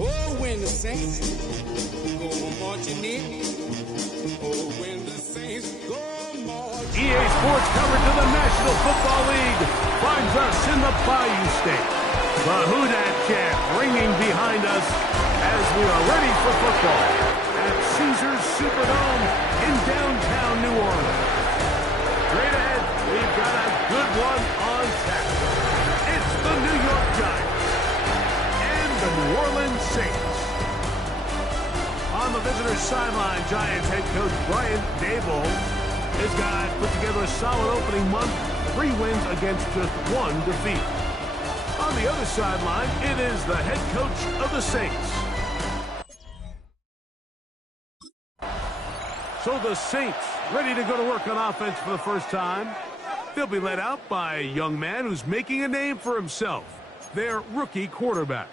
Oh, when the Saints go marching in. Oh, when the Saints go marching in. EA Sports coverage of the National Football League finds us in the Bayou State. The Who Dat chant ringing behind us as we are ready for football at Caesars Superdome in downtown New Orleans. Straight ahead, we've got a good one on tap. It's the New York Giants and the New Orleans Saints. On the visitor's sideline, Giants head coach Brian Daboll. His guys put together a solid opening month, 3 wins against just 1 defeat. On the other sideline, it is the head coach of the Saints. So the Saints ready to go to work on offense for the first time. They'll be led out by a young man who's making a name for himself, their rookie quarterback.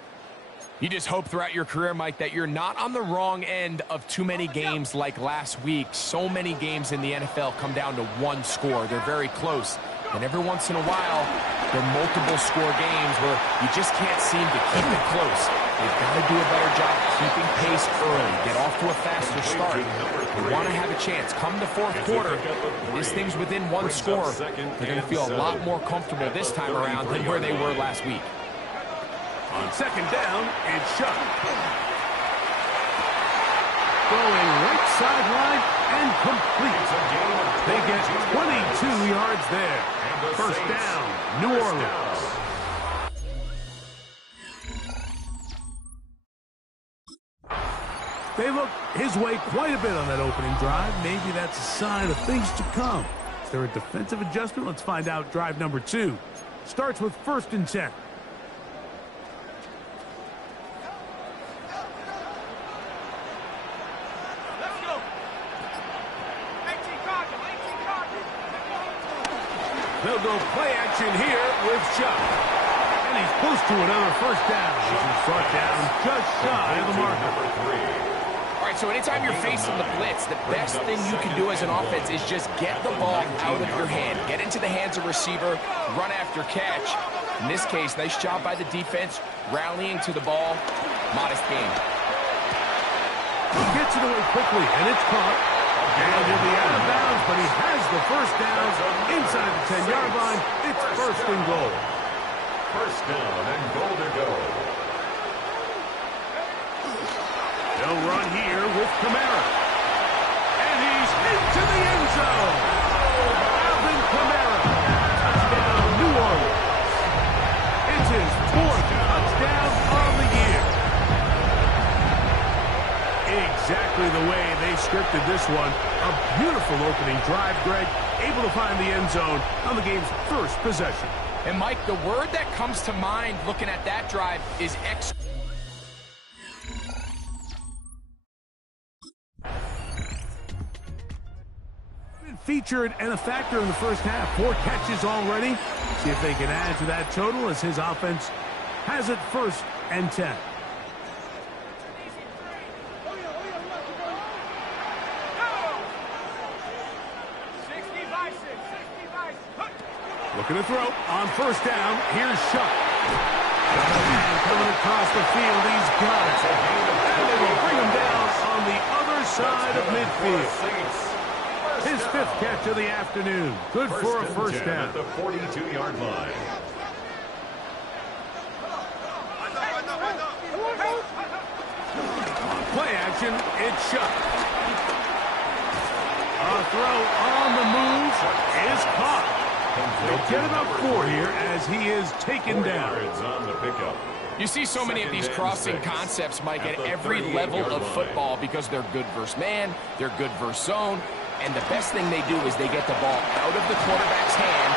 You just hope throughout your career, Mike, that you're not on the wrong end of too many games like last week. So many games in the NFL come down to 1 score. They're very close. And every once in a while, there are multiple score games where you just can't seem to keep it close. They've got to do a better job keeping pace early, get off to a faster start. You want to have a chance. Come the fourth quarter, this thing's within 1 score. They're going to feel a lot more comfortable this time around than where they were last week. On second down, it's shot. Throwing right sideline and complete. They get 22 yards there. First down, New Orleans. They look his way quite a bit on that opening drive. Maybe that's a sign of things to come. Is there a defensive adjustment? Let's find out. Drive number 2 starts with 1st and 10. They'll go play action here with Chuck. And he's close to another first down. He's brought down just shy of the marker. All right, so anytime you're facing the blitz, the best thing you can do as an offense is just get the ball out of your hand. Get into the hands of receiver, run after catch. In this case, nice job by the defense, rallying to the ball. Modest game. He gets it away quickly, and it's caught. And he'll be out of bounds, but he has the first down inside the 10-yard line. It's 1st and goal. First down and goal to go. They'll run here with Kamara. And he's into the end zone. Alvin Kamara. Touchdown, New Orleans. It's his 4th touchdown on the year. Exactly the way they scripted this one. A beautiful opening drive, Greg. Able to find the end zone on the game's first possession. And, Mike, the word that comes to mind looking at that drive is featured and a factor in the first half. 4 catches already. See if they can add to that total as his offense has it 1st and 10. Looking to throw on 1st down. Here's Shuck. Coming across the field. He's got it. And they will bring him down on the other side of midfield. His 5th catch of the afternoon. Good for a first down. At the 42-yard line. Play action. It's Shuck. A throw on the move is caught. get about 4 here as he is taken down. On the pickup. You see so many of these crossing concepts, Mike, at every level of football because they're good versus man, they're good versus zone, and the best thing they do is they get the ball out of the quarterback's hand.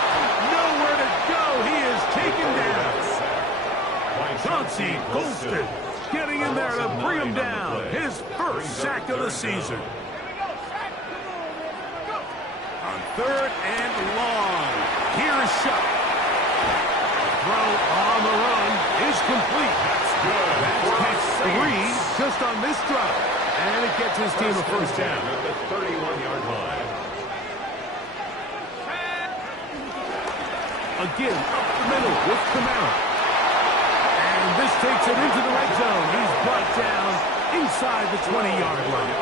Nowhere to go. He is taken down. Chauncey Golston getting in there to bring him down. His first sack of the season. On 3rd and long. Here's Shuck. Throw on the run is complete. That's good. That's catch 3 just on this drive. And it gets his team a first down. At the 31-yard line. Again, up the middle with Camara. And this takes it into the red zone. He's brought down inside the 20-yard line.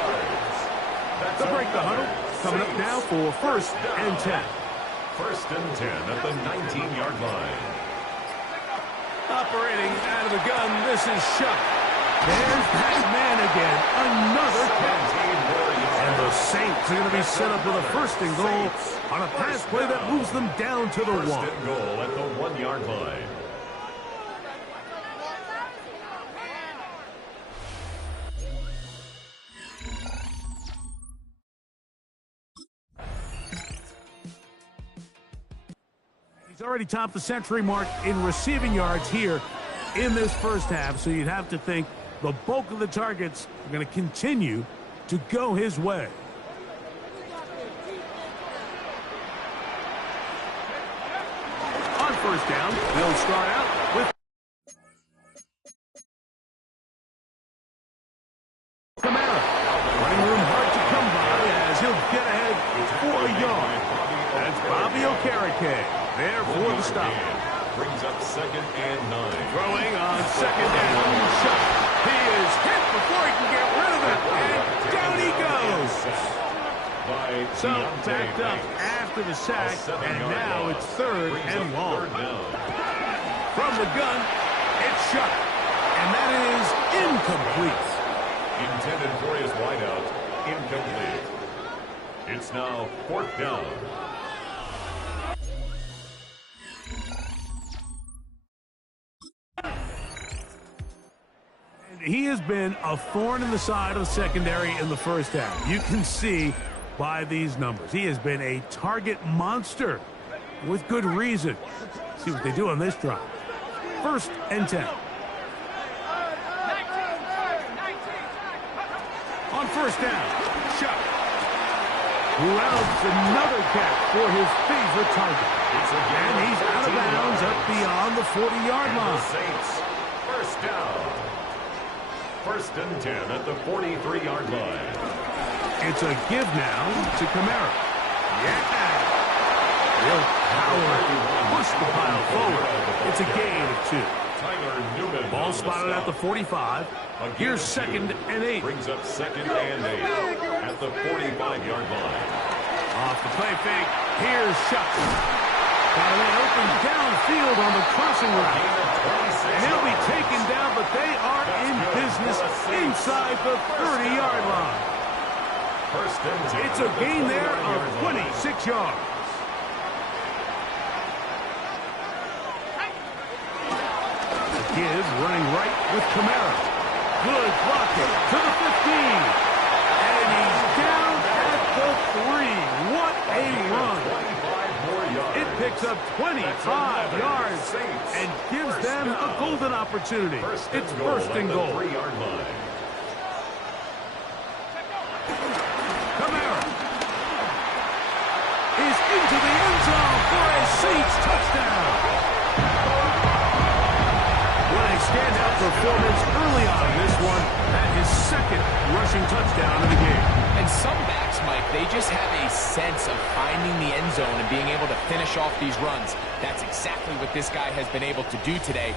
They'll break the huddle. Coming up now for 1st and 10. 1st and 10 at the 19-yard line. Operating out of the gun, this is Shuck. There's that man again. Another catch. And the Saints are going to be set up with a 1st and goal on a pass play that moves them down to the 1. 1st and goal at the 1-yard line. He's already topped the century mark in receiving yards here in this first half, so you'd have to think the bulk of the targets are going to continue to go his way. On 1st down, they'll start out with Camara. Running room hard to come by as he'll get ahead for a yard. That's Bobby Okereke there for the stop. Brings up 2nd and 9. Throwing on 2nd down. Shot. He is hit before he can get rid of it. And down he goes. So backed up after the sack. And now it's 3rd and long. From the gun, it's Shuck. And that is incomplete. Intended for his wideout. Incomplete. It's now 4th down. He has been a thorn in the side of the secondary in the first half. You can see by these numbers. He has been a target monster with good reason. See what they do on this drive. 1st and 10. On 1st down, Shuck. Rounds another catch for his favorite target. And he's out of bounds up beyond the 40-yard line. Saints, 1st down. 1st and 10 at the 43-yard line. It's a give now to Camara. Yeah. Real power. Push the pile forward. It's a gain of 2. Tyler Newman. Ball spotted at the 45. Here's 2nd and 8. Brings up 2nd and 8 at the 45-yard line. Off the play fake. Here's Shuck. Got a man open downfield on the crossing route. And he'll be taken down, but they are in business inside the 30-yard line. 1st and 10. It's a gain there of 26 yards. Gibbs running right with Camara. Good blocking to the 15. And he's down at the 3. What a run. It picks up 25 yards and gives them a golden opportunity. It's 1st and goal. Camara is into the end zone for a Saints touchdown. What a standout performance early on in this one. At his 2nd rushing touchdown of the game. And some backs, Mike, they just have a sense of finding the end zone and being able to finish off these runs. That's exactly what this guy has been able to do today.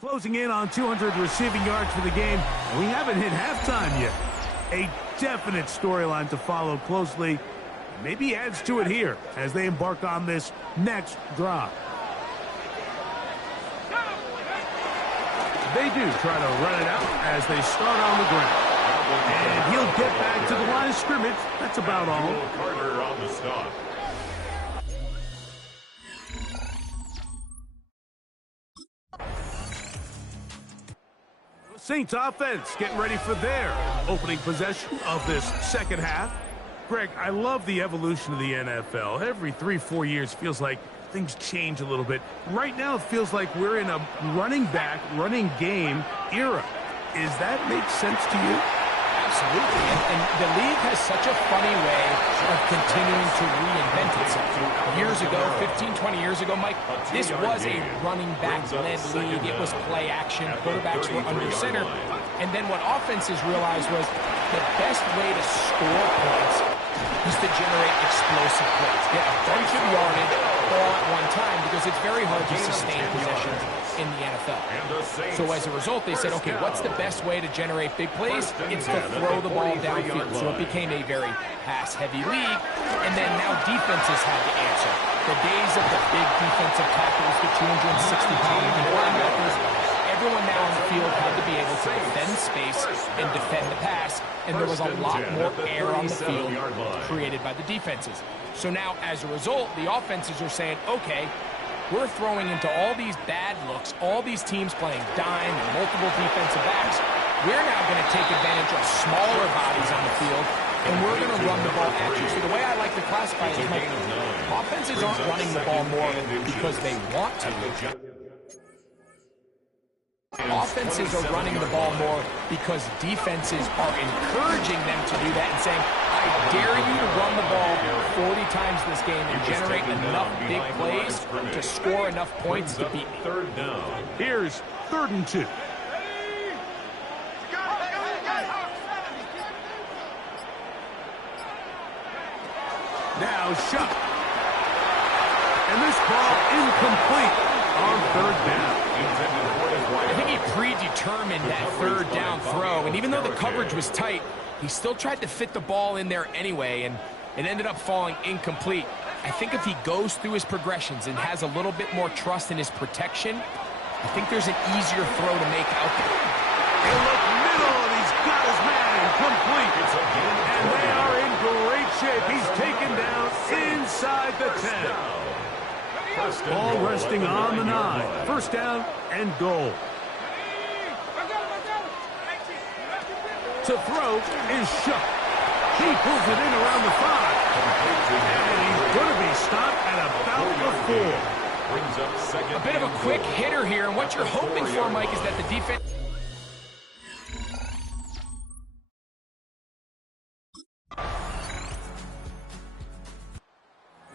Closing in on 200 receiving yards for the game, and we haven't hit halftime yet. A definite storyline to follow closely. Maybe adds to it here as they embark on this next drive. They do try to run it out as they start on the ground. And he'll get back to the line of scrimmage. That's about all. Carter on the stop. Saints offense getting ready for their opening possession of this second half. Greg, I love the evolution of the NFL. Every 3-4 years feels like things change a little bit. Right now it feels like we're in a running back, running game era. Is that make sense to you? Absolutely, and the league has such a funny way of continuing to reinvent itself. Years ago, 15, 20 years ago, Mike, this was a running back-led league. It was play action. Quarterbacks were under center. And then what offenses realized was the best way to score points is to generate explosive plays. Get a bunch of yardage all at one time because it's very hard to sustain possessions in the NFL. So as a result, they said, okay, what's the best way to generate big plays? It's to throw the ball downfield. So it became a very pass-heavy league. And then now defenses had to answer. The days of the big defensive tackles, the 260-pound linebackers, everyone now on the field had to be able to defend space and defend the pass, and there was a lot more air on the field created by the defenses. So now, as a result, the offenses are saying, okay, we're throwing into all these bad looks, all these teams playing dime and multiple defensive backs. We're now going to take advantage of smaller bodies on the field, and we're going to run the ball at you. So the way I like to classify it is, like, offenses aren't running the ball more because they want to. Offenses are running the ball more because defenses are encouraging them to do that and saying, I dare you to run the ball 40 times this game and generate enough big plays to score enough points to beat me. Third down. Here's 3rd and 2. Now shot. And this ball incomplete on 3rd down. I think he predetermined that 3rd down throw, and even though the coverage was tight, he still tried to fit the ball in there anyway, and it ended up falling incomplete. I think if he goes through his progressions and has a little bit more trust in his protection, I think there's an easier throw to make out there. He'll look middle, and he's got his man complete. And they are in great shape. He's taken down inside the 10. Ball resting on the 9. 1st down and goal. To throw is Shuck. He pulls it in around the 5. And he's going to be stopped at about the 4. A bit of a quick hitter here, and what you're hoping for, Mike, is that the defense...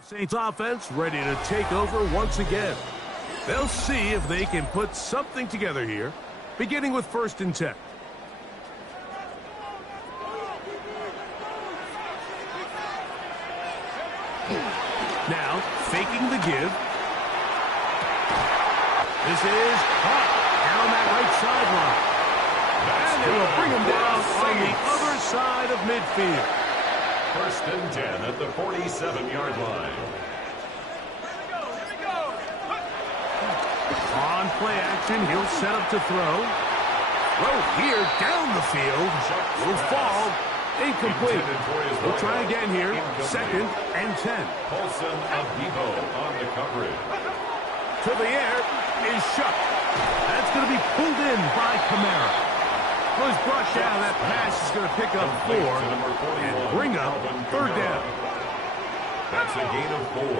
Saints offense ready to take over once again. They'll see if they can put something together here, beginning with 1st and 10. Now, faking the give. This is caught down that right sideline. And it will bring him down on the other side of midfield. 1st and 10 at the 47-yard line. On play action, he'll set up to throw. Throw here down the field. Will fall. Incomplete. We'll try again here. 2nd and 10. Paulson of Debo on the coverage. To the air is Shuck. That's going to be pulled in by Kamara. Was brought down. That pass is going to pick up 4 and bring up 3rd down. That's a gain of 4.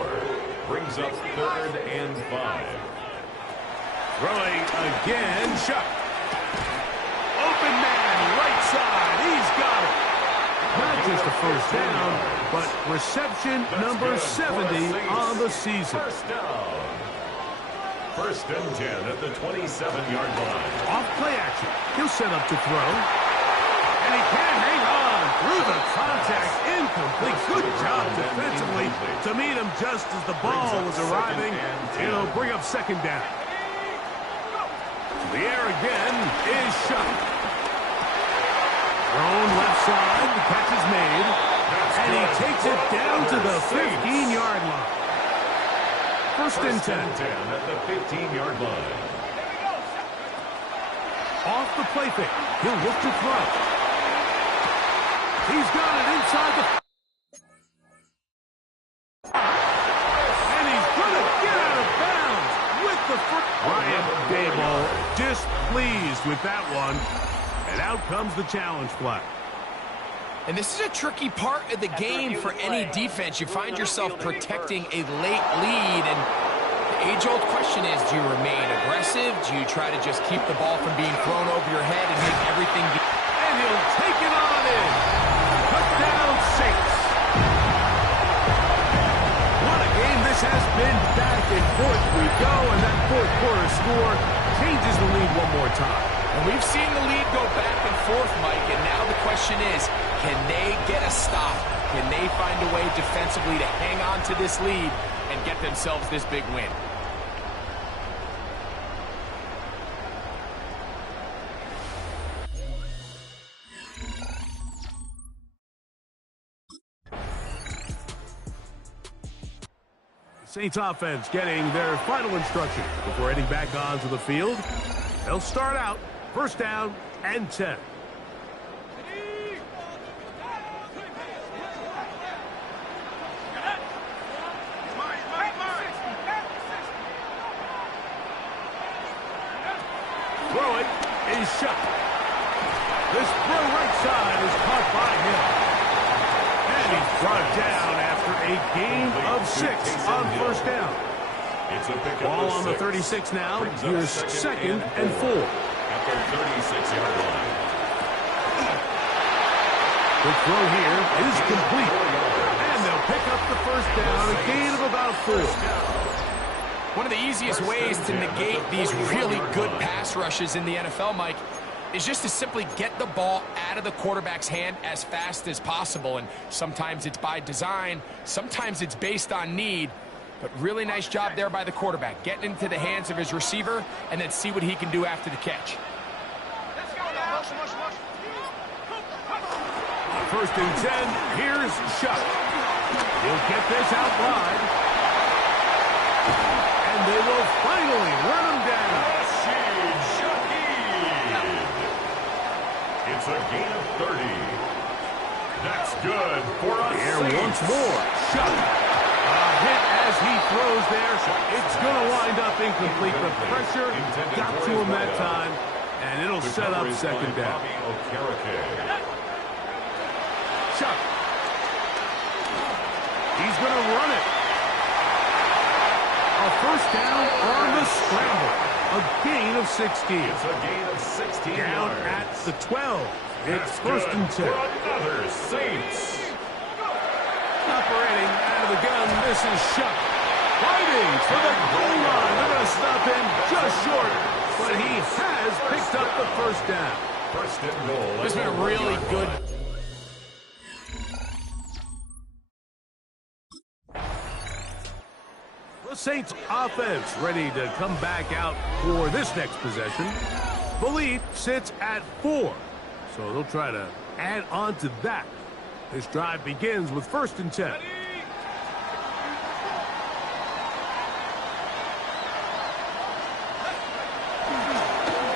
Brings up 3rd and 5. Throwing again, Shuck. Open man, right side. He's got it. Not just a 1st down, but reception number 70 on the season. 1st down. 1st and 10 at the 27-yard line. Off play action. He'll set up to throw. And he can hang on through the contact. Incomplete. Good job defensively to meet him just as the ball was arriving. It'll bring up 2nd down. To the air again is Shuck. Thrown left side. The catch is made. And he takes it down to the 15-yard line. 1st and 10. At the 15-yard line. Off the play fake. He'll look to throw. He's got it inside the... And he's going to get out of bounds with the first... Ryan Daboll displeased with that one. And out comes the challenge flag. And this is a tricky part of the game for any defense. You find yourself protecting a late lead, and the age-old question is, do you remain aggressive? Do you try to just keep the ball from being thrown over your head and make everything... And he'll take it on in. Touchdown, Saints. What a game this has been. Back and forth we go, and that fourth quarter score changes the lead one more time. And we've seen the lead go back and forth, Mike, and now the question is, can they get a stop? Can they find a way defensively to hang on to this lead and get themselves this big win? Saints offense getting their final instructions before heading back onto the field. They'll start out first down and 10. Throwing is shot. This throw right side is caught by him. And he's brought down after a gain of 6 on first down. It's a pick Ball on the 36 now. Here's second and 4. At the 36-yard line. The throw here is complete. And they'll pick up the first down, a gain of about 4. One of the easiest ways to negate these really good pass rushes in the NFL, Mike, is just to simply get the ball out of the quarterback's hand as fast as possible. And sometimes it's by design, sometimes it's based on need. But really nice job there by the quarterback, getting into the hands of his receiver and then see what he can do after the catch. First and 10, here's Shuck. He'll get this out wide. And they will finally run him down. It's a gain of 30. That's good for us. Here once more. Shuck. A hit as he throws there. It's going to wind up incomplete. The pressure got to him that time. And it'll set up second down. Shuck. He's going to run it. A first down on the scramble. A gain of 16. It's a gain of 16 Down yards. at the 12. It's first and 10. Another Saints. Operating out of the gun, this is Shuck. Fighting for the goal line. They're going to stop him just short. But he has picked up the first down. First and goal. This has been a really good... The Saints offense ready to come back out for this next possession. The lead sits at 4, so they'll try to add on to that. This drive begins with first and 10.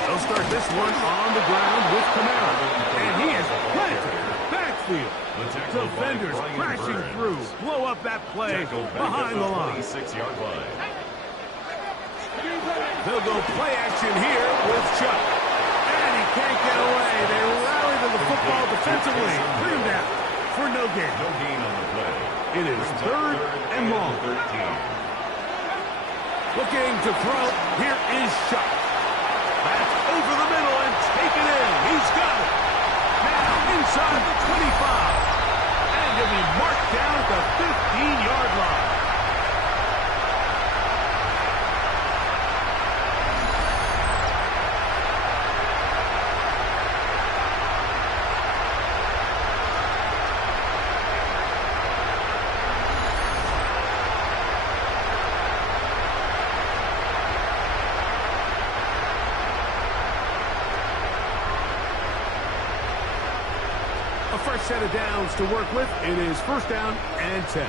They'll start this one on the ground with Camaro, and he is planted in the backfield. Defenders crashing through, blow up that play behind the line. 26-yard line. They'll go play action here with Chuck. And he can't get away. They rally to the football defensively. Bring him down for no gain. No gain on the play. It is third and long. 13. Looking to throw. Here is Chuck. That's over the middle and taken in. He's got it. Now inside the 25. And he'll be marked down at the 15-yard line. A fresh set of downs to work with. It is first down and 10.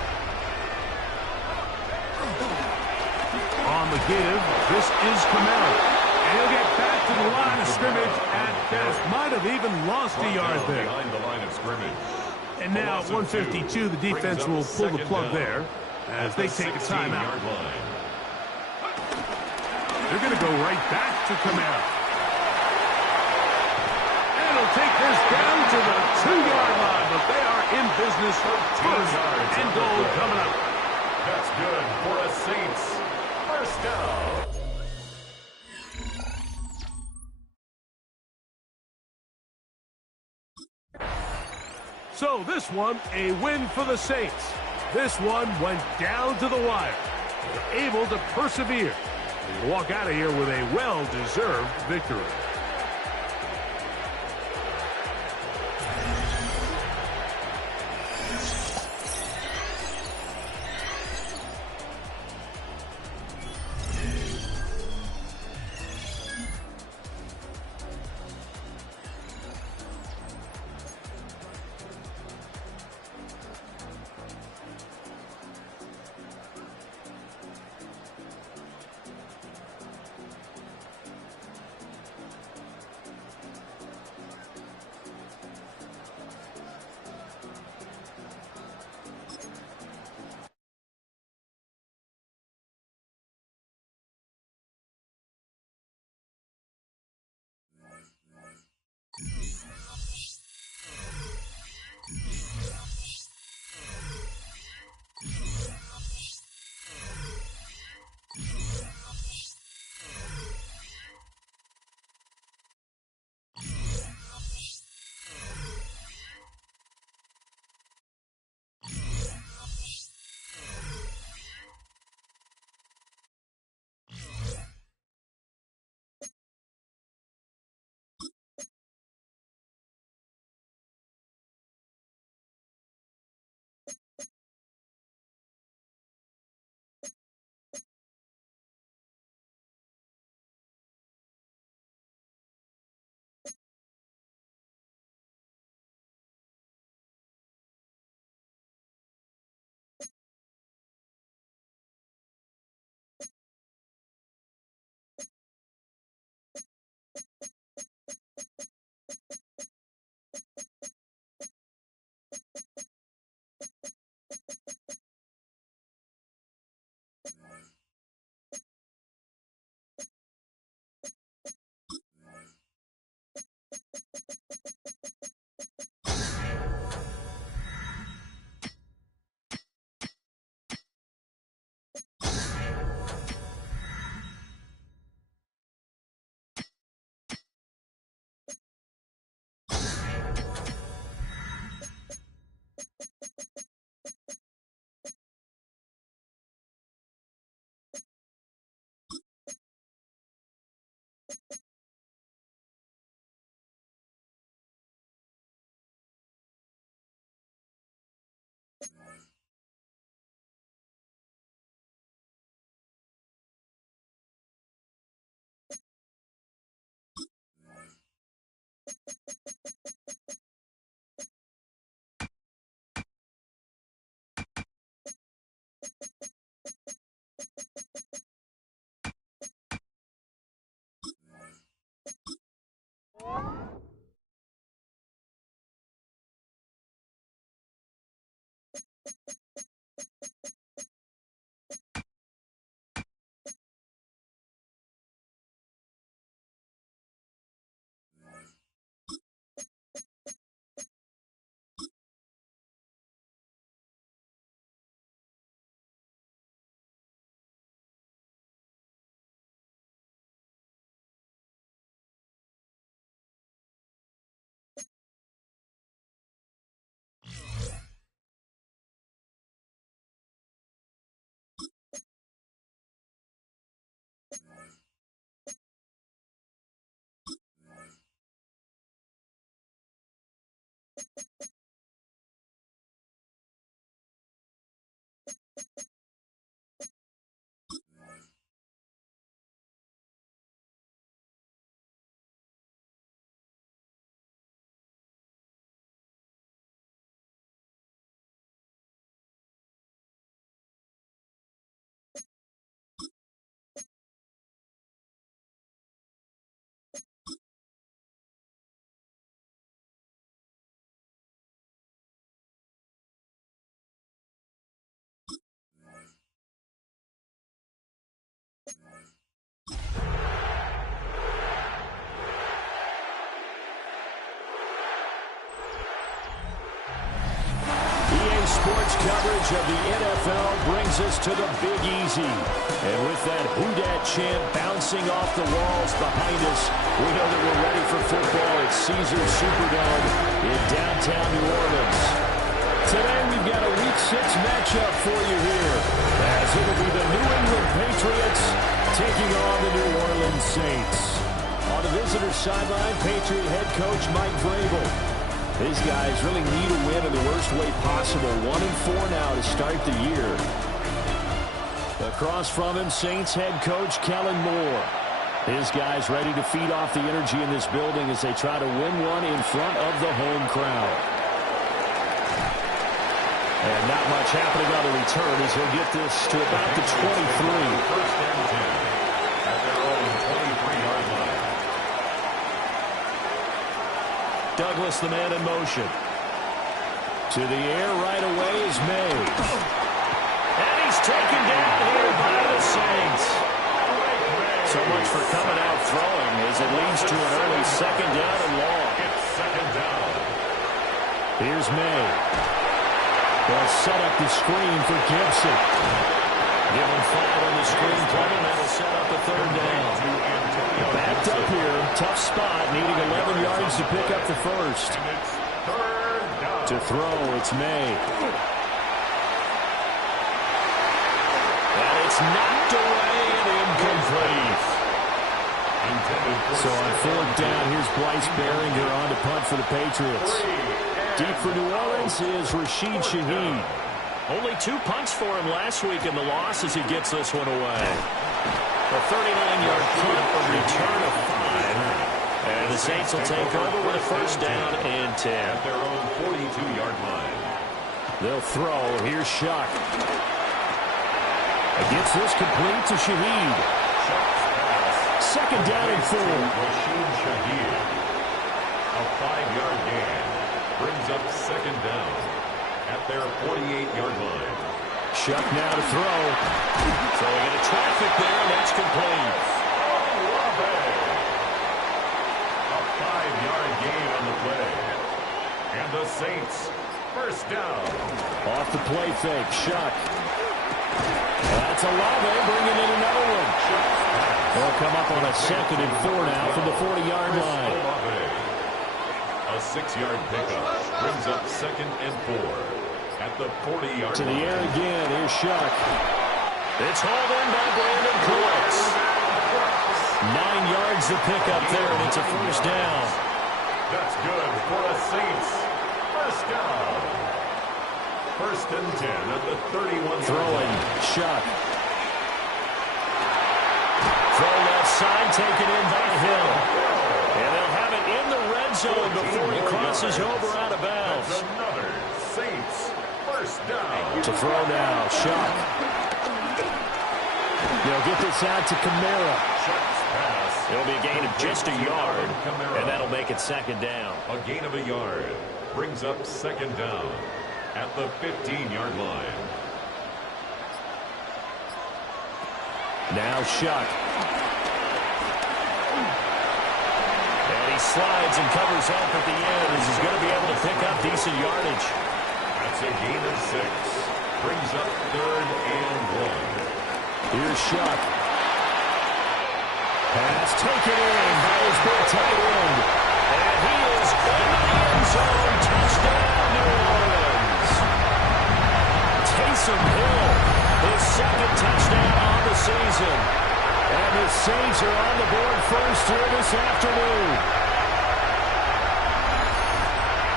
On the give, this is Camaro. And he'll get back to the line of scrimmage at best. Might have even lost a yard there. Behind the line of scrimmage. And now at 152, the defense will pull the plug there as they take a timeout. They're going to go right back to Camara. And it'll take this down to the 2-yard line, but they are in business. First and goal coming up. That's good for a Saints first down. So this one, a win for the Saints. This one went down to the wire. They're able to persevere and walk out of here with a well-deserved victory. sports coverage of the NFL brings us to the Big Easy. And with that Who Dat chant bouncing off the walls behind us, we know that we're ready for football at Caesars Superdome in downtown New Orleans. Today we've got a Week 6 matchup for you here, as it will be the New England Patriots taking on the New Orleans Saints. On the visitor's sideline, Patriot head coach Mike Vrabel. These guys really need a win in the worst way possible. 1-4 now to start the year. Across from him, Saints head coach Kellen Moore. His guys ready to feed off the energy in this building as they try to win one in front of the home crowd. And not much happening on the return as he'll get this to about the 23. First and 10 at their own 23-yard line. Douglas, the man in motion. To the air right away is May. And he's taken down here by the Saints. So much for coming out throwing as it leads to an early second down and long. It's second down. Here's May. They'll set up the screen for Gibson. Give him 5 on the screen play, and that'll set up a third down. Backed up here, tough spot, needing 11 yards to pick up the first. To throw, it's May. And it's knocked away and incomplete. So on fourth down, here's Bryce Behringer on to punt for the Patriots. Deep for New Orleans is Rashid Shaheed. Only 2 punts for him last week in the loss as he gets this one away. A 39-yard punt, a return of 5. And the Saints will take over with a first down and 10. At their own 42-yard line. They'll throw. Here's Shuck. Gets this complete to Shaheed. Second down and 4. Rashid Shaheed. A 5-yard gain. Brings up second down at their 48-yard line. Shuck now to throw. Throwing into traffic there, and that's complete. A 5-yard gain on the play. And the Saints, first down. Off the play fake, Shuck. That's Olave bringing in another one. They'll come up on a second and 4 now from the 40-yard line. A 6-yard pickup brings up second and 4 at the 40-yard line. To the air again, here's Shuck. It's hauled in by Brandon Cooks. 9 yards to pick up there, and it's a first down. That's good for the Saints. First down. First and 10 at the 31. Throwing, Shuck. Throw left side, taken in by Hill. And they'll have it in the red zone before he crosses over out of bounds. That's another Saints first down. To throw now, Shuck. They'll get this out to Kamara. It'll be a gain of just a yard, and that'll make it second down. A gain of a yard brings up second down at the 15-yard line. Now Shuck. And he slides and covers up at the end as he's going to be able to pick up decent yardage. That's a gain of 6. Brings up third and 1. Here's Shuck. Pass taken in by his big tight end. And he is in the end zone. Touchdown, New Orleans. Taysom Hill, his second touchdown on the season. And the Saints are on the board first here this afternoon.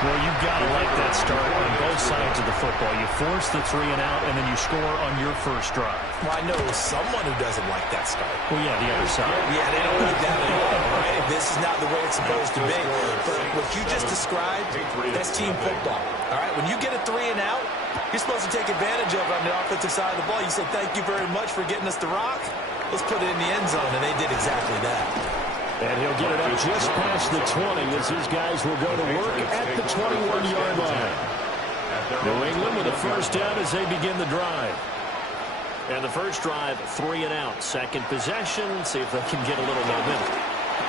Well, you've got to like that start on both sides of the football. You force the 3 and out, and then you score on your first drive. Well, I know someone who doesn't like that start. Well, yeah, the other side. Yeah, they don't like that at all, right? This is not the way it's supposed to be. But what you just described, that's team football, all right? When you get a 3 and out, you're supposed to take advantage of it on the offensive side of the ball. You say, thank you very much for getting us the rock. Let's put it in the end zone, and they did exactly that. And he'll get it up just past the 20 as his guys will go to work at the 21-yard line. New England with a first down as they begin the drive. And the first drive, 3 and out. Second possession, see if they can get a little momentum.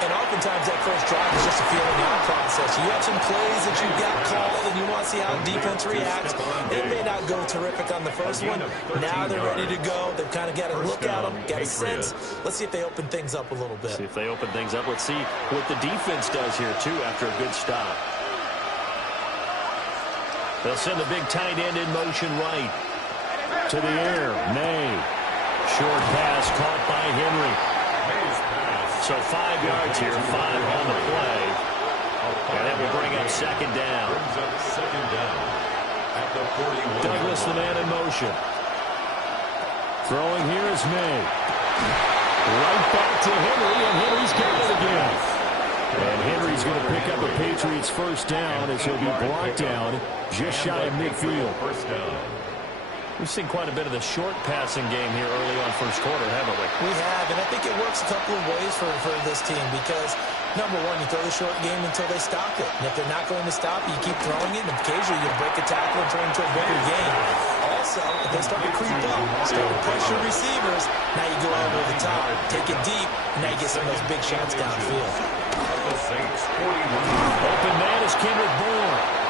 And oftentimes that first drive is just a feeling out process. You have some plays that you got called and you want to to see how the defense reacts. It may not go terrific on the first one. Now they're ready to go. They've kind of got to look at them, get a sense. Let's see if they open things up a little bit. See if they open things up. Let's see what the defense does here, too, after a good stop. They'll send the big tight end in motion right. To the air, May. Short pass caught by Henry. So 5 yards here, 5 on the play. And that will bring up second down. Douglas, the man in motion. Throwing here is May. Right back to Henry, and Henry's got it again. And Henry's going to pick up a Patriots first down as he'll be brought down just shy of midfield. We've seen quite a bit of the short passing game here early on first quarter, haven't we? We have, and I think it works a couple of ways for this team because, number one, you throw the short game until they stop it. And if they're not going to stop it, you keep throwing it, and occasionally you break a tackle and turn into a bigger game. Also, if they start to creep up, start to pressure receivers, now you go over the top, take it deep, and now you get some of those big shots downfield. Open man is Kendrick Bourne.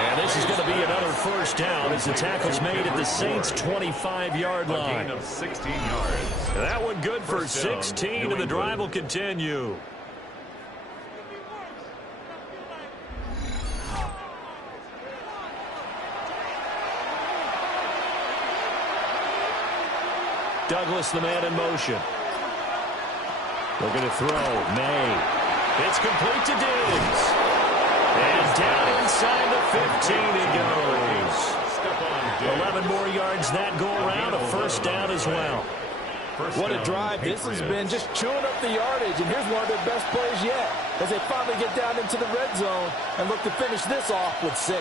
And this is going to be another first down as the tackle's made at the Saints' 25-yard line. A gain of 16 yards. That one good for 16, and the drive will continue. Douglas, the man in motion. Looking to throw. May. It's complete to Diggs. And down inside the 15 he goes. 11 more yards that go around. A first down as well. What a drive this has been, just chewing up the yardage. And here's one of their best plays yet as they finally get down into the red zone and look to finish this off with 6.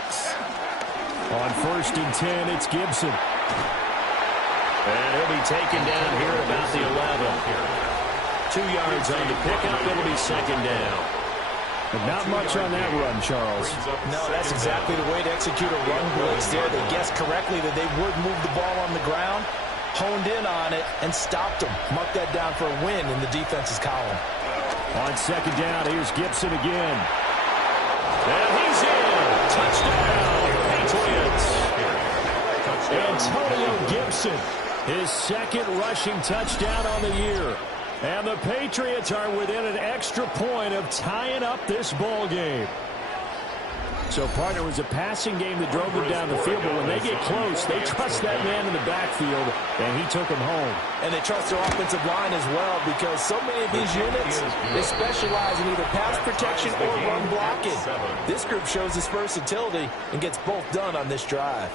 On 1st and 10, it's Gibson. And he'll be taken down here at about the 11. 2 yards on the pickup. It'll be second down. But not much on that run, Charles. No, that's exactly the way to execute a run blitz there. They guessed correctly that they would move the ball on the ground, honed in on it, and stopped them. Mark that down for a win in the defense's column. On second down, here's Gibson again. And he's in. Touchdown, Patriots. Antonio Gibson, his second rushing touchdown on the year. And the Patriots are within an extra point of tying up this ball game. So, partner, it was a passing game that drove them down the field, but when they get close, they trust that man in the backfield, and he took him home. And they trust their offensive line as well because so many of these units, they specialize in either pass protection or run blocking. This group shows its versatility and gets both done on this drive.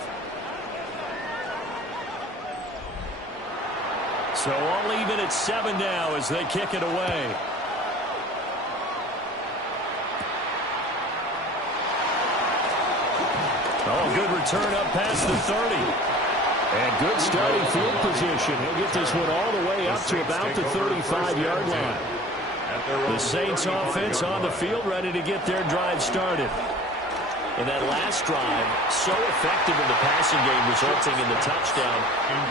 So all even at 7 now as they kick it away. Oh, good return up past the 30. And good starting field position. He'll get this one all the way up to about the 35-yard line. The Saints offense on the field ready to get their drive started. And that last drive, so effective in the passing game, resulting in the touchdown.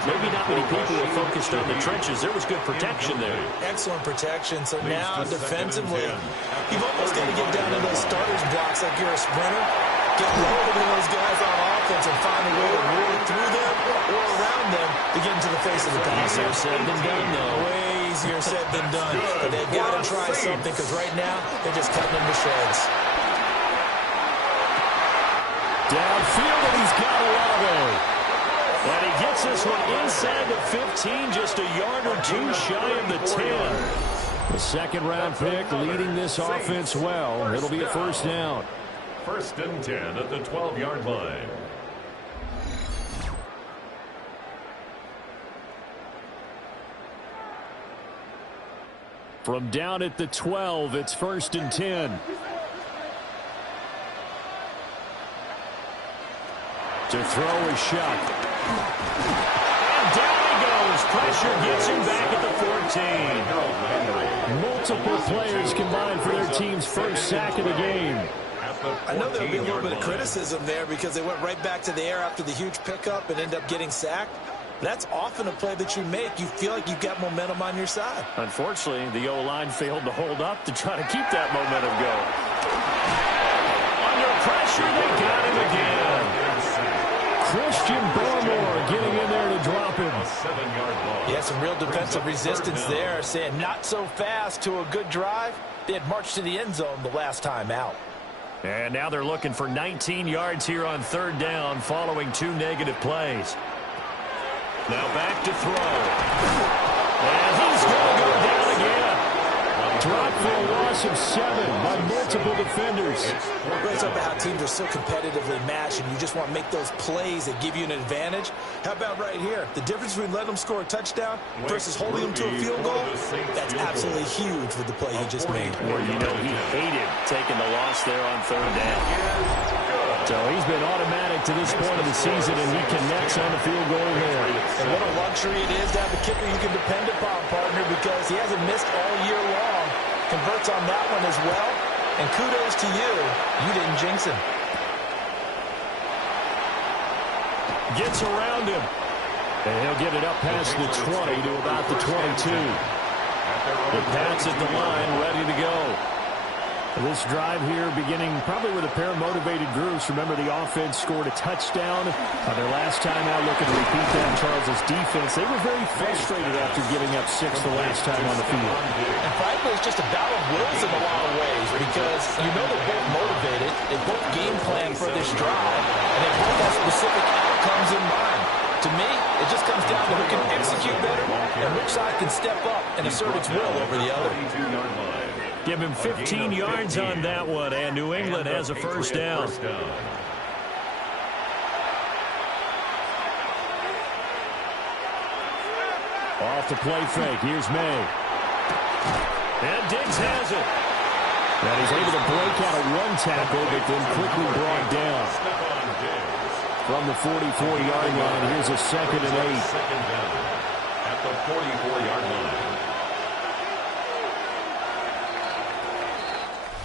Maybe not many people were focused on the trenches. There was good protection there. Excellent protection. So now, defensively, you've almost got to get down to those starters blocks like you're a sprinter. Get lower than those guys on offense and find a way to roll through them or around them to get into the face of the pass. Easier said than done, though. Way easier said than done. But they've got to try something because right now, they're just cutting them to shreds. Downfield, and he's got Olave. And he gets this one inside the 15, just a yard or two shy of the 10. The second-round pick leading this offense well. It'll be a first down. 1st and 10 at the 12-yard line. From down at the 12, it's 1st and 10. To throw is Shuck. And down he goes. Pressure gets him back at the 14. Multiple players combined for their team's first sack of the game. I know there'll be a little bit of criticism there because they went right back to the air after the huge pickup and end up getting sacked. That's often a play that you make. You feel like you've got momentum on your side. Unfortunately, the O-line failed to hold up to try to keep that momentum going. Under pressure, they got him again. some real defensive resistance there, saying not so fast to a good drive. They had marched to the end zone the last time out. And now they're looking for 19 yards here on third down following 2 negative plays. Now back to throw. And he's going to go down again. Dropped for a loss of 7 by multiple defenders. We're talking about how teams are so competitively matched, and you just want to make those plays that give you an advantage. How about right here? The difference between letting them score a touchdown versus holding them to a field goal, that's absolutely huge with the play he just made. Well, you know, he hated taking the loss there on third down. So he's been automatic to this point of the season, and he connects on the field goal there. And what a luxury it is to have a kicker you can depend upon, partner, because he hasn't missed all year long. Converts on that one as well. And kudos to you. You didn't jinx him. Gets around him. And he'll get it up past the 20 to about the 22. The Pats at the line, ready to go. This drive here beginning probably with a pair of motivated groups. Remember, the offense scored a touchdown their last time out. Looking to repeat that. Charles's defense, they were very frustrated after giving up 6 the last time on the field. And frankly, it's just a battle of wills in a lot of ways, because you know they're both motivated, they both game plan for this drive, and they both have specific outcomes in mind. To me, it just comes down to who can execute better and which side can step up and assert its will over the other. Give him 15 yards on that one, and New England has a first down. Off the play fake. Here's May. And Diggs has it. And he's able to break out of one tackle, but then quickly brought down. From the 44-yard line, here's a 2nd and 8. Second down at the 44-yard line.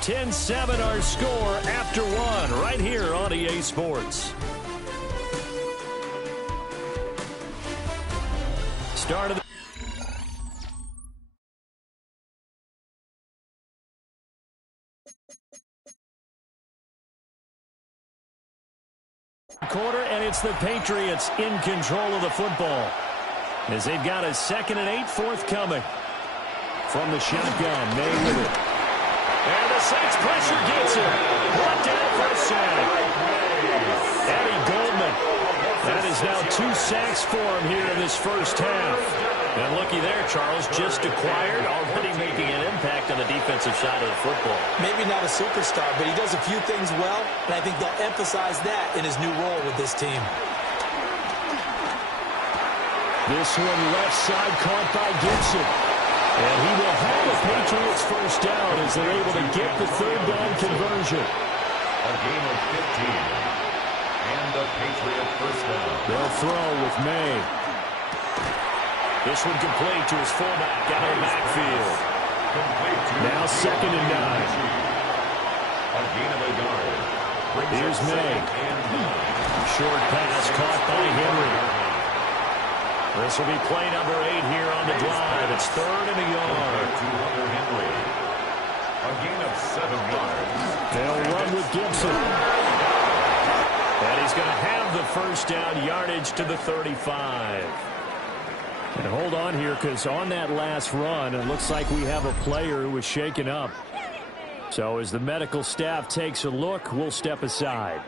10-7 our score after 1 right here on EA Sports. Start of the quarter, and it's the Patriots in control of the football as they've got a 2nd and 8 forthcoming. From the shotgun, May with it. And the Saints pressure gets him. Brought down for a sack. Eddie Goldman. That is now 2 sacks for him here in this first half. And looky there, Charles, just acquired, already making an impact on the defensive side of the football. Maybe not a superstar, but he does a few things well, and I think they'll emphasize that in his new role with this team. This one left side caught by Gibson. And he will have the Patriots first down as they're able to get the third down conversion. A gain of 15. And the Patriot first down. They'll throw with May. This one complete to his fullback out of the backfield. Now 2nd and 9. A gain of a yard. Here's May. Short pass caught by Henry. This will be play number 8 here on the drive. It's 3rd and a yard. To Hunter Henry. A gain of 7 yards. They'll run with Gibson. And he's going to have the first down, yardage to the 35. And hold on here, because on that last run, it looks like we have a player who was shaken up. So as the medical staff takes a look, we'll step aside.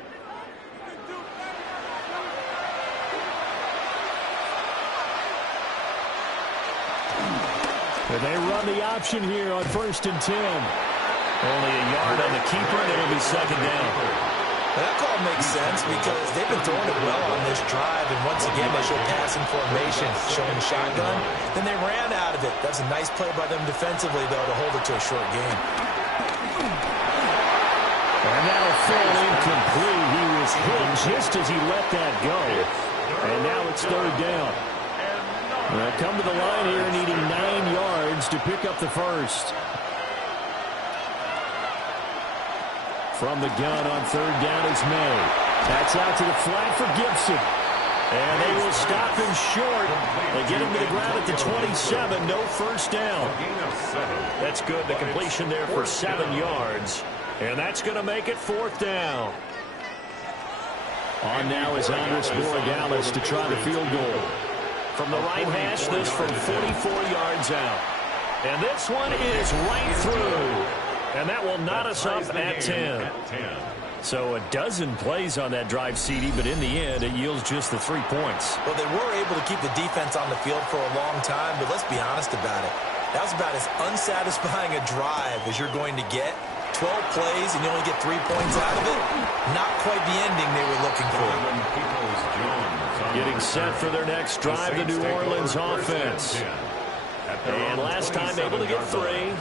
And they run the option here on 1st and 10. Only a yard on the keeper, and it'll be 2nd down. Well, that call makes sense because they've been throwing it well on this drive, and once again they show passing formation, showing the shotgun. Then they ran out of it. That's a nice play by them defensively, though, to hold it to a short game. And that'll fall incomplete. He was hit just as he let that go. And now it's 3rd down. They'll come to the line here needing 9 yards to pick up the first. From the gun on 3rd down is May. That's out to the flat for Gibson. And they will stop him short. They get him to the ground at the 27. No first down. That's good. The completion there for 7 yards. And that's going to make it 4th down. On now is Andres Borregales to try the field goal. From the right hash, this from 44 yards out. And this one is right through. And that will knot us up at 10. So a dozen plays on that drive, CD, but in the end, it yields just the 3 points. Well, they were able to keep the defense on the field for a long time, but let's be honest about it. That was about as unsatisfying a drive as you're going to get. 12 plays and you only get 3 points out of it. Not quite the ending they were looking for. Getting set for their next drive, the New Orleans offense. And last time able to get 3.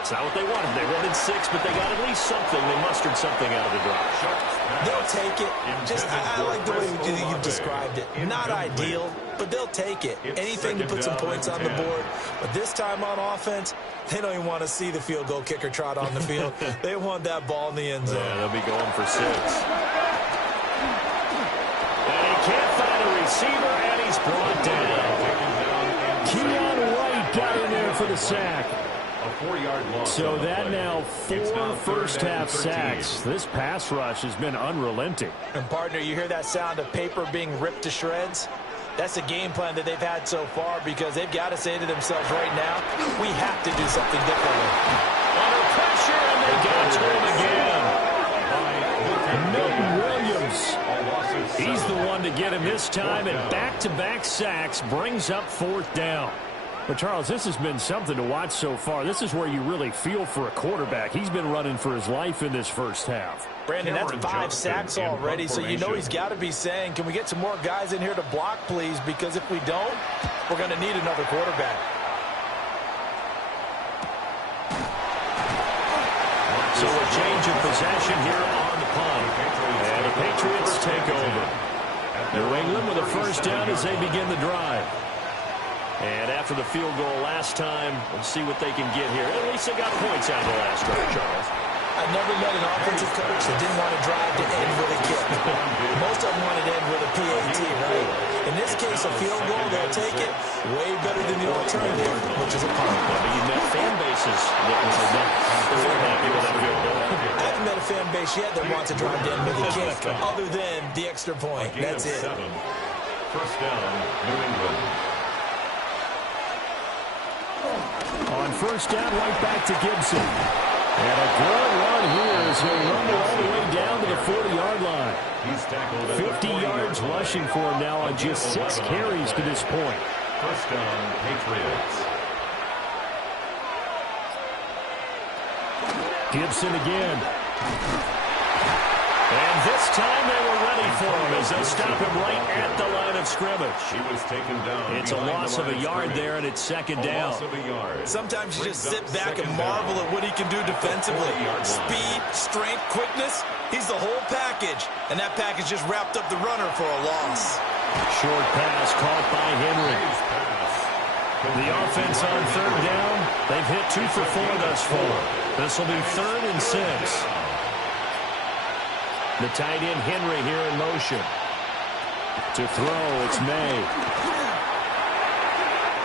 It's not what they wanted. They wanted 6, but they got at least something. They mustered something out of the drive. They'll take it. Just, I like the way you've described it. Not ideal, but they'll take it. Anything to put some points on the board. But this time on offense, they don't even want to see the field goal kicker trot on the field. They want that ball in the end zone. Yeah, they'll be going for 6. And he can't find a receiver, and he's brought down. Keon White got in there for the sack. So that now 4 first-half sacks. This pass rush has been unrelenting. And, partner, you hear that sound of paper being ripped to shreds? That's the game plan that they've had so far because they've got to say to themselves right now, we have to do something differently. Under pressure, and they get to him again. Milton Williams. He's the one to get him this time, and back-to-back sacks brings up 4th down. But, Charles, this has been something to watch so far. This is where you really feel for a quarterback. He's been running for his life in this first half. Brandon, that's 5 sacks already, so you know he's got to be saying, can we get some more guys in here to block, please? Because if we don't, we're going to need another quarterback. So a change of possession here on the punt. And the Patriots take over. New England with a first down as they begin the drive. And after the field goal last time, we'll see what they can get here. At least they got points out of the last drive, Charles. I've never met an offensive coach that didn't want to drive to end with a kick. Most of them wanted to end with a PAT, right? In this case, a field goal, they'll take it. Way better than the alternative, which is a punt. But you met fan bases that were not happy with that field goal. I haven't met a fan base yet that wants to drive to end with a kick, other than the extra point. That's it. 7. First down, New England. On first down, right back to Gibson. And a good run here as he'll rumble all the way down to the 40-yard line. 50 yards rushing for him now on just 6 carries to this point. First down, Patriots. Gibson again. And this time they were ready for him as they stop him right at the line of scrimmage. He was taken down. It's a loss of a yard there, and it's second down. Sometimes you just sit back and marvel at what he can do defensively. Speed, strength, quickness. He's the whole package. And that package just wrapped up the runner for a loss. Short pass caught by Henry. The offense on third down. They've hit 2 for 4 thus far. This will be 3rd and 6. The tight end Henry here in motion. To throw, it's May.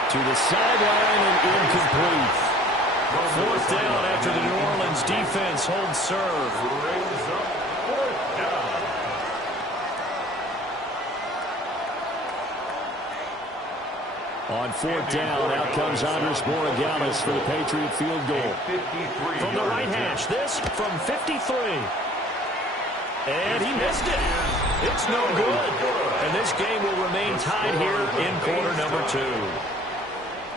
To the sideline and incomplete. 4th down after the New Orleans defense holds serve. On 4th down, out comes Andres Morales for the Patriot field goal. From the right hash, this from 53. And he missed it. It's no good. And this game will remain tied here in quarter number 2.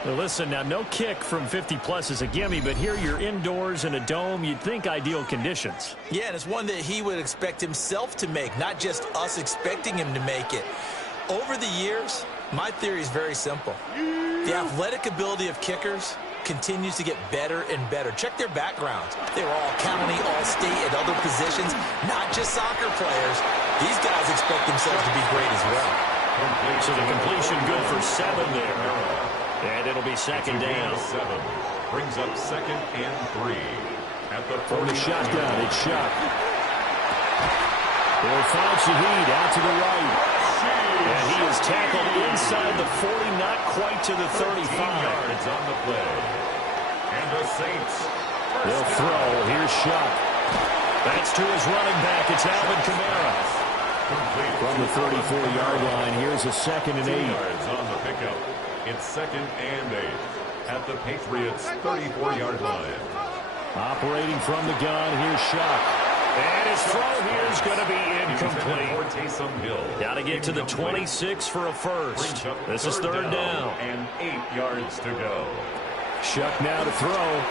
Now listen, now no kick from 50-plus is a gimme, but here you're indoors in a dome. You'd think ideal conditions. Yeah, and it's one that he would expect himself to make, not just us expecting him to make it. Over the years, my theory is very simple. The athletic ability of kickers continues to get better and better. Check their backgrounds. They were all county, all state at other positions, not just soccer players. These guys expect themselves to be great as well. So the completion good for 7 there. And it'll be second down. 7 brings up 2nd and 3. At the from the shotgun, it's shot. They'll find Shaheed out to the right. And he is tackled inside the 40, not quite to the 35. Yards on the play. And the Saints. They'll throw. Here's Shuck. That's to his running back. It's Alvin Kamara. From the 34-yard line. Here's a 2nd and 8. 2 yards on the pickup. It's 2nd and 8 at the Patriots' 34-yard line. Operating from the gun, here's Shuck. And his throw here is going to be incomplete. Got to get to the 26 for a first. This is 3rd down. And 8 yards to go. Shuck now to throw.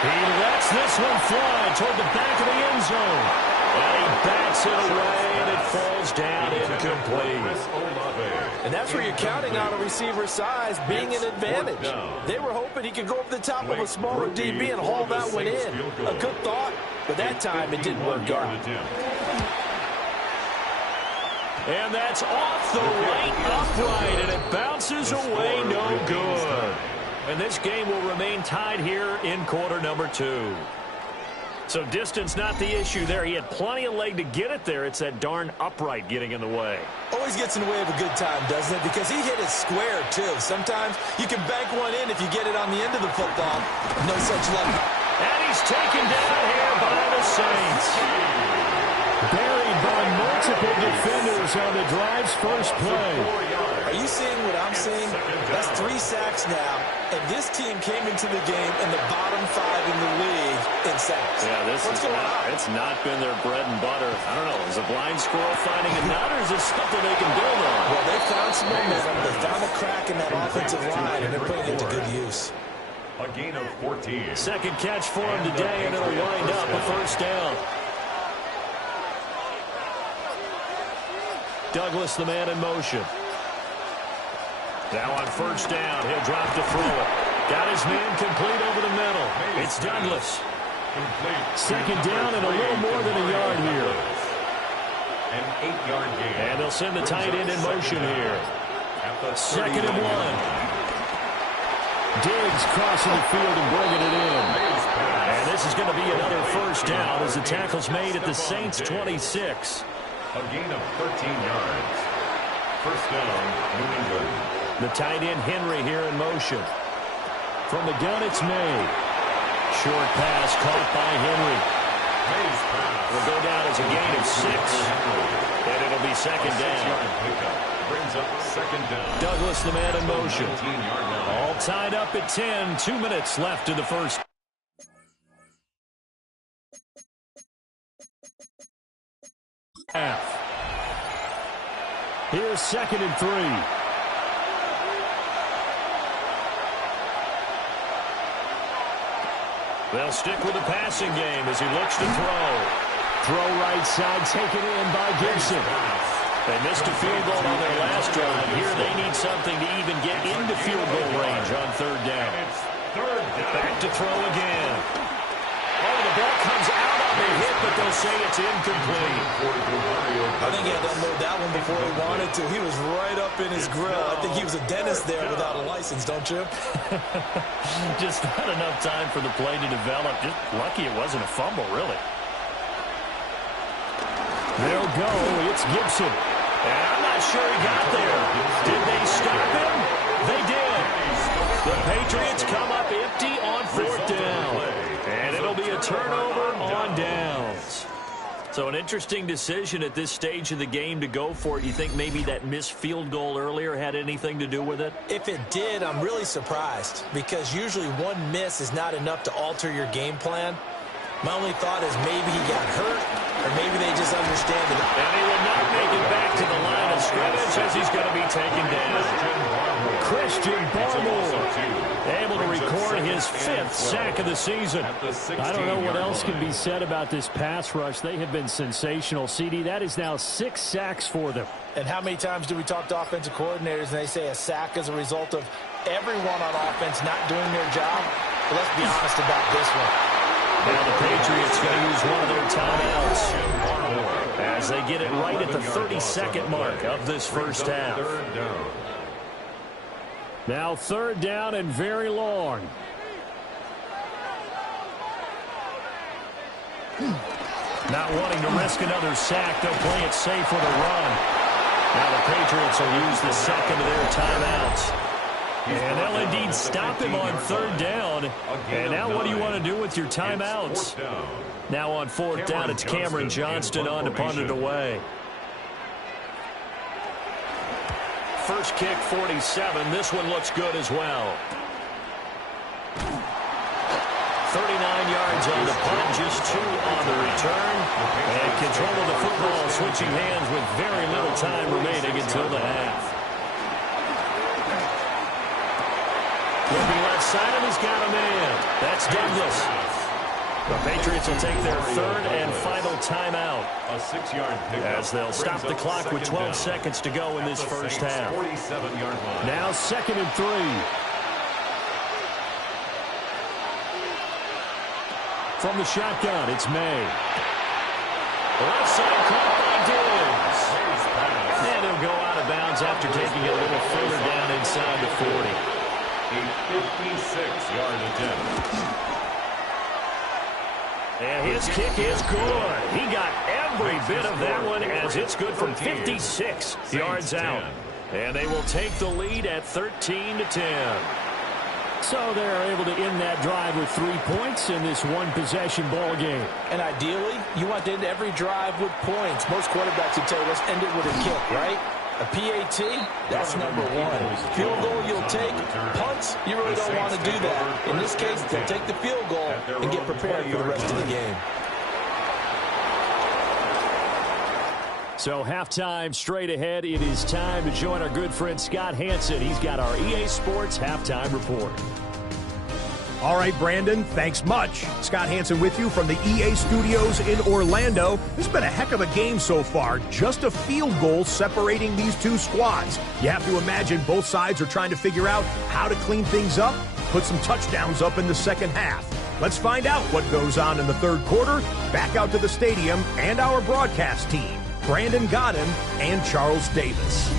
He lets this one fly toward the back of the end zone. And he bats it away, and it falls down incomplete. And that's where you're counting on a receiver's size being an advantage. They were hoping he could go over the top of a smaller DB and haul that one in. A good thought, but that time it didn't work out. And that's off the right upright, and it bounces away, no good. And this game will remain tied here in quarter number 2. So distance not the issue there. He had plenty of leg to get it there. It's that darn upright getting in the way. Always gets in the way of a good time, doesn't it? Because he hit it square, too. Sometimes you can bank one in if you get it on the end of the football. No such luck. And he's taken down here by the Saints. Buried by multiple defenders on the drive's first play. Are you seeing what I'm seeing? That's 3 sacks now, and this team came into the game in the bottom 5 in the league in sacks. Yeah, what's going on? It's not been their bread and butter. I don't know. Is a blind squirrel finding a nut, or is this something they can build on? Well, they found some momentum. They found a crack in that offensive line, and they're putting it to good use. A gain of 14. Second catch for him today, and it'll wind up a first down. Douglas, the man in motion. Now on first down, he'll drop to throw it. Got his man complete over the middle. It's Douglas. Second down and a little more than a yard here. An 8-yard gain. And they'll send the tight end in motion here. 2nd and 1. Diggs crossing the field and bringing it in. And this is going to be another first down as the tackle's made at the Saints' 26. A gain of 13 yards. First down, New England. The tight end Henry here in motion. From the gun, it's May. Short pass caught by Henry. Will go down as a gain of 6. And it'll be 2nd down. Brings up 2nd down. Douglas, the man in motion. All tied up at 10. 2 minutes left in the first. Half. Here's 2nd and 3. They'll stick with the passing game as he looks to throw. Throw right side, taken in by Gibson. They missed a field goal on their last drive. Here they need something to even get into field goal range on 3rd down. Back to throw again. Oh, the ball comes out on the hit, but they'll say it's incomplete. I think he had to unload that one before he wanted to. He was right up in his grill. I think he was a dentist there without a license, don't you? Just not enough time for the play to develop. Just lucky it wasn't a fumble, really. They'll go. It's Gibson. And I'm not sure he got there. Did they stop him? They did. The Patriots come up empty on 4th down. And it'll be a turnover on downs. So an interesting decision at this stage of the game to go for it. You think maybe that missed field goal earlier had anything to do with it? If it did, I'm really surprised, because usually one miss is not enough to alter your game plan. My only thought is maybe he got hurt, or maybe they just understand it. And he will not make it back to the line of scrimmage as he's going to be taken down. Christian Barmore able to record his 5th sack of the season. I don't know what else can be said about this pass rush. They have been sensational. CD, that is now 6 sacks for them. And how many times do we talk to offensive coordinators and they say a sack is a result of everyone on offense not doing their job? But let's be honest about this one. Now the Patriots going to use one of their timeouts as they get it right at the 32nd mark of this first half. Now 3rd down and very long. Not wanting to risk another sack, they'll play it safe with a run. Now the Patriots will use the second of their timeouts. And they'll indeed stop him on 3rd down. And now what do you want to do with your timeouts? Now on 4th down, it's Cameron Johnston on to punt it away. first kick 47. This one looks good as well. 39 yards on the punt, just 2 on the return. And control of the football switching hands with very little time remaining until the half. Looking left side, and he's got a man. That's Douglas. The Patriots will take their third and final timeout. A 6-yard pickup. As they'll stop the clock with 12 seconds to go in this first half. 47-yard line. Now 2nd and 3. From the shotgun, it's May. Left side caught by Diggs. And he'll go out of bounds after taking it a little further down inside the 40. A 56-yard attempt. And his kick is good. He got every bit of that one as it's good from 56 yards out. And they will take the lead at 13-10. So they're able to end that drive with 3 points in this one-possession ball game. And ideally, you want to end every drive with points. Most quarterbacks would tell you, let's end it with a kick, right? A PAT, that's number 1. Field goal you'll take. Punts, you really don't want to do that. In this case, they'll take the field goal and get prepared for the rest of the game. So halftime straight ahead. It is time to join our good friend Scott Hanson. He's got our EA Sports halftime report. All right, Brandon, thanks much. Scott Hanson with you from the EA Studios in Orlando. This has been a heck of a game so far. Just a field goal separating these two squads. You have to imagine both sides are trying to figure out how to clean things up, put some touchdowns up in the second half. Let's find out what goes on in the third quarter. Back out to the stadium and our broadcast team, Brandon Godden and Charles Davis.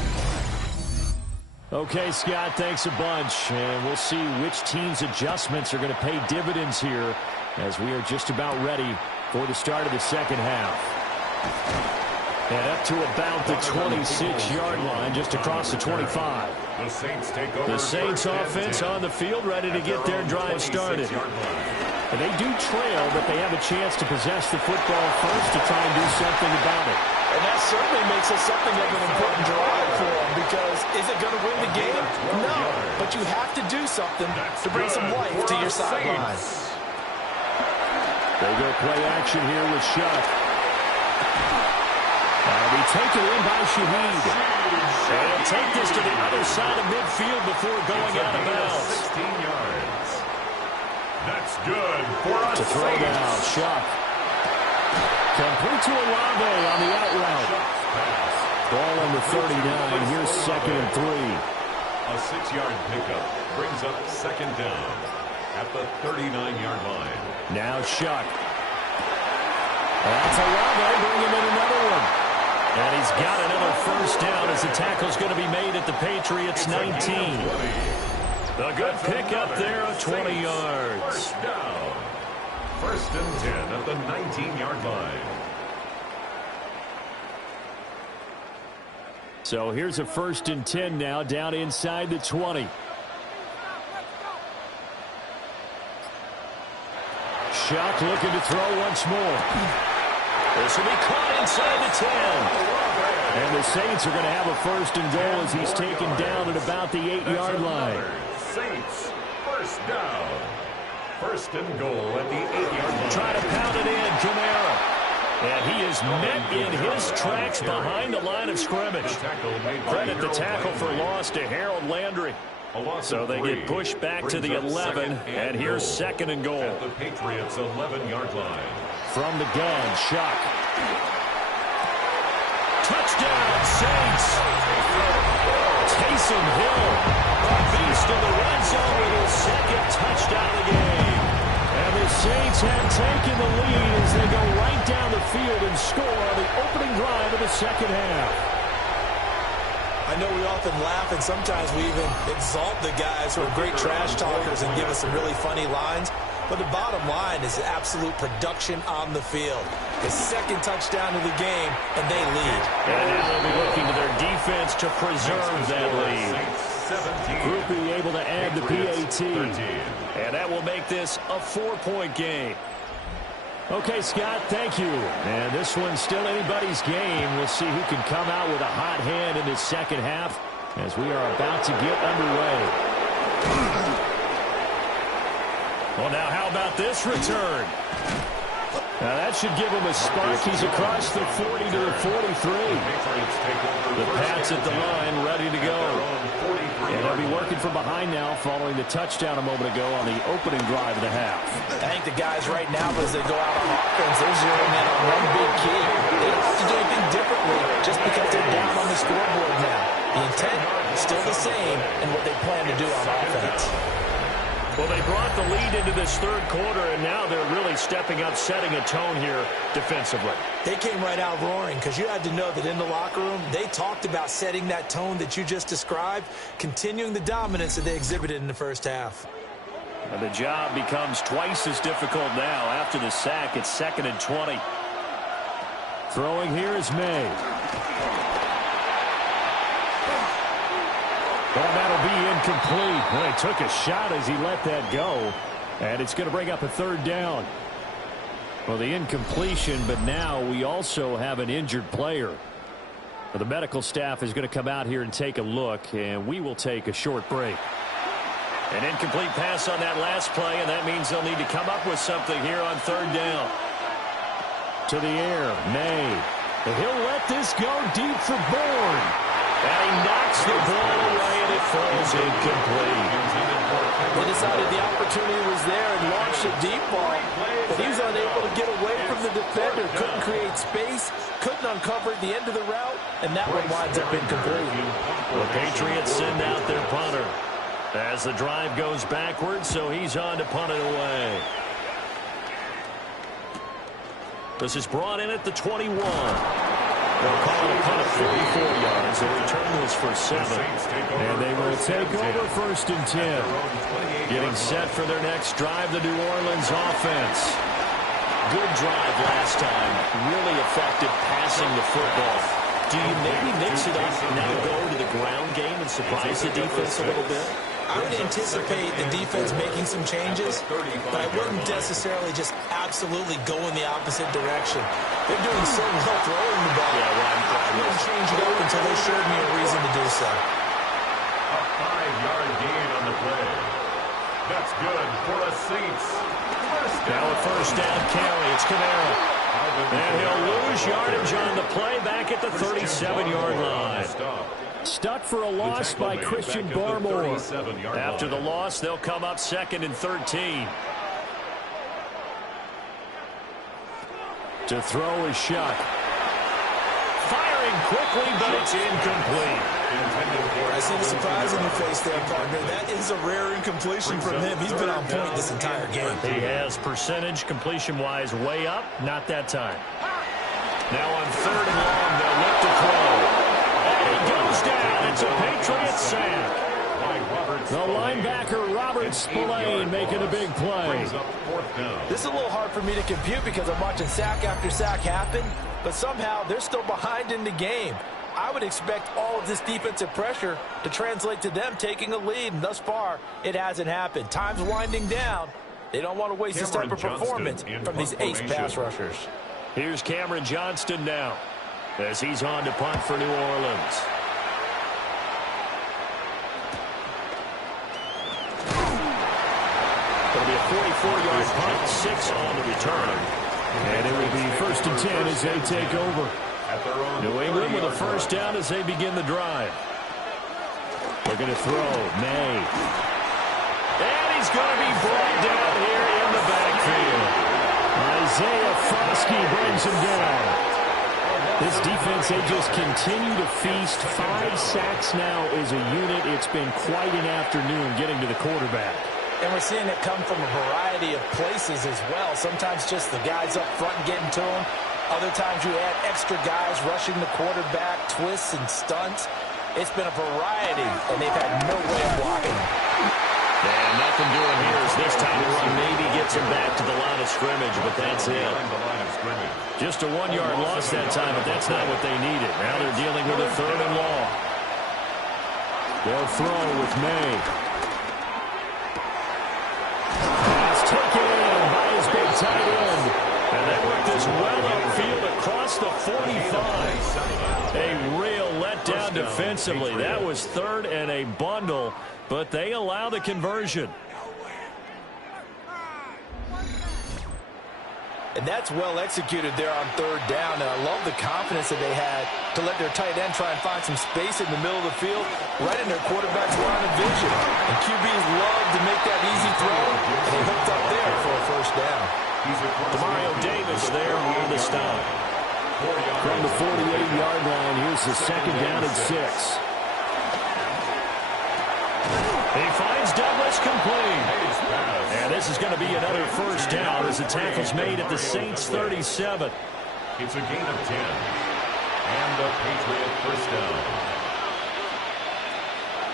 Okay, Scott, thanks a bunch. And we'll see which team's adjustments are going to pay dividends here as we are just about ready for the start of the second half. And up to about the 26-yard line, just across the 25. The Saints take over. The Saints offense on the field, ready to get their drive started. And they do trail, but they have a chance to possess the football first to try and do something about it. And that certainly makes it something of an important drive for them, because is it going to win the game? No, but you have to do something to bring some life to your sideline. They go play action here with Shuck. That'll be taken in by Shaheed. And he'll take this to the other side of midfield before going out of bounds. 16 yards. That's good for us. To throw down, Shuck. Complete to Olave on the out route. Ball on the 39. Here's 2nd and 3. A 6-yard pickup brings up 2nd down at the 39-yard line. Now Shuck. That's Olave bringing in another one. And he's got another first down as the tackle's going to be made at the Patriots 19. A good pickup there of 20 yards. First down. 1st and 10 at the 19-yard line. So here's a 1st and 10 now down inside the 20. Shuck looking to throw once more. This will be caught inside the 10. And the Saints are going to have a 1st and goal as he's taken down at about the 8-yard line. Saints, 1st down. 1st and goal at the 8-yard line. Try to pound it in, Kamara. And he is met in his tracks behind the line of scrimmage. Credit the tackle for loss to Harold Landry. So they get pushed back to the 11, and here's 2nd and goal. At the Patriots' 11-yard line. From the gun, Shuck. Touchdown, Saints. Taysom Hill, a beast in the red zone with his 2nd touchdown of the game. And the Saints have taken the lead as they go right down the field and score on the opening drive of the second half. I know we often laugh, and sometimes we even exalt the guys who are great trash talkers and give us some really funny lines. But the bottom line is absolute production on the field. The 2nd touchdown of the game, and they lead. And now they'll be looking to their defense to preserve that lead. Group be able to add the PAT. And that will make this a 4-point game. Okay, Scott, thank you. And this one's still anybody's game. We'll see who can come out with a hot hand in this second half. as we are about to get underway. Well, now how about this return? Now that should give him a spark. He's across the 40 to the 43. The Pats at the line, ready to go. And they'll be working from behind now following the touchdown a moment ago on the opening drive of the half. I think the guys right now, as they go out on offense, they're zeroing in on one big key. They don't have to do anything differently just because they're down on the scoreboard now. The intent is still the same in what they plan to do on offense. Well, they brought the lead into this third quarter, and now they're really stepping up, setting a tone here defensively. They came right out roaring because you had to know that in the locker room, they talked about setting that tone that you just described, continuing the dominance that they exhibited in the first half. And the job becomes twice as difficult now after the sack. It's 2nd and 20. Throwing here is May. Well, that'll be incomplete. Well, he took a shot as he let that go. And it's going to bring up a 3rd down. Well, the incompletion, but now we also have an injured player. Well, the medical staff is going to come out here and take a look, and we will take a short break. An incomplete pass on that last play, and that means they'll need to come up with something here on 3rd down. To the air, May. And he'll let this go deep for Bourne. And he knocks the ball away, and it falls incomplete. They decided the opportunity was there and launched a deep ball, but he was unable to get away from the defender, couldn't create space, couldn't uncover at the end of the route, and that one winds up incomplete. The Patriots send out their punter as the drive goes backwards, so he's on to punt it away. This is brought in at the 21. They'll call it a punt of 44 yards. The return was for 7. And they will take over 1st and 10. Getting set for their next drive, the New Orleans offense. Good drive last time. Really effective passing the football. Do you maybe mix it up and now go to the ground game and surprise the defense a little bit? I would anticipate the defense making some changes, but I wouldn't necessarily just absolutely go in the opposite direction. They're doing so well throwing the ball. I wouldn't change it up until they showed me a reason to do so. A 5-yard gain on the play. That's good for the Saints. Now a 1st down carry. It's Kamara. And he'll lose yardage on the play back at the 37-yard line. Stuck for a loss by Christian Barmore. After the loss, they'll come up 2nd and 13. To throw is Shuck. Firing quickly, but it's incomplete. I see the surprise in your face there, partner. That is a rare incompletion from him. He's been on point this entire game. He has percentage completion-wise way up. Not that time. Now on 3rd and long, they'll look to throw. And he goes down. It's a Patriot sack. The linebacker, Robert Spillane, making a big play. This is a little hard for me to compute because I'm watching sack after sack happen, but somehow they're still behind in the game. I would expect all of this defensive pressure to translate to them taking a lead, and thus far, it hasn't happened. Time's winding down. They don't want to waste this type of performance from these ace pass rushers. Here's Cameron Johnston now as he's on to punt for New Orleans. It'll be a 44-yard punt, 6 on the return. And it will be 1st and 10 as they take over. New England with a 1st down as they begin the drive. They're going to throw. May. And he's going to be brought down here in the backfield. Isaiah Foskey brings him down. This defense, they just continue to feast. 5 sacks now as a unit. It's been quite an afternoon getting to the quarterback. And we're seeing it come from a variety of places as well. Sometimes just the guys up front getting to him. Other times you add extra guys rushing the quarterback, twists and stunts. It's been a variety, and they've had no way of blocking. And nothing doing here is this time around. Maybe gets him back to the line of scrimmage, but that's it. Just a 1-yard loss that time, but that's not what they needed. Now they're dealing with a 3rd and long. They'll throw with May. Pass taken in by his big tight end. And they work this well upfield across the 45. A real letdown defensively. That was third and a bundle, but they allow the conversion. And that's well executed there on third down. And I love the confidence that they had to let their tight end try and find some space in the middle of the field, right in their quarterback's line of vision. And QBs love to make that easy throw, and they hooked up there for a first down. Mario Davis there on the stop. From the 48-yard line, here's the second down and 6. He finds Douglas complete. And this is going to be another first down as the tackle's made at the Saints 37. It's a gain of 10. And the Patriot first down.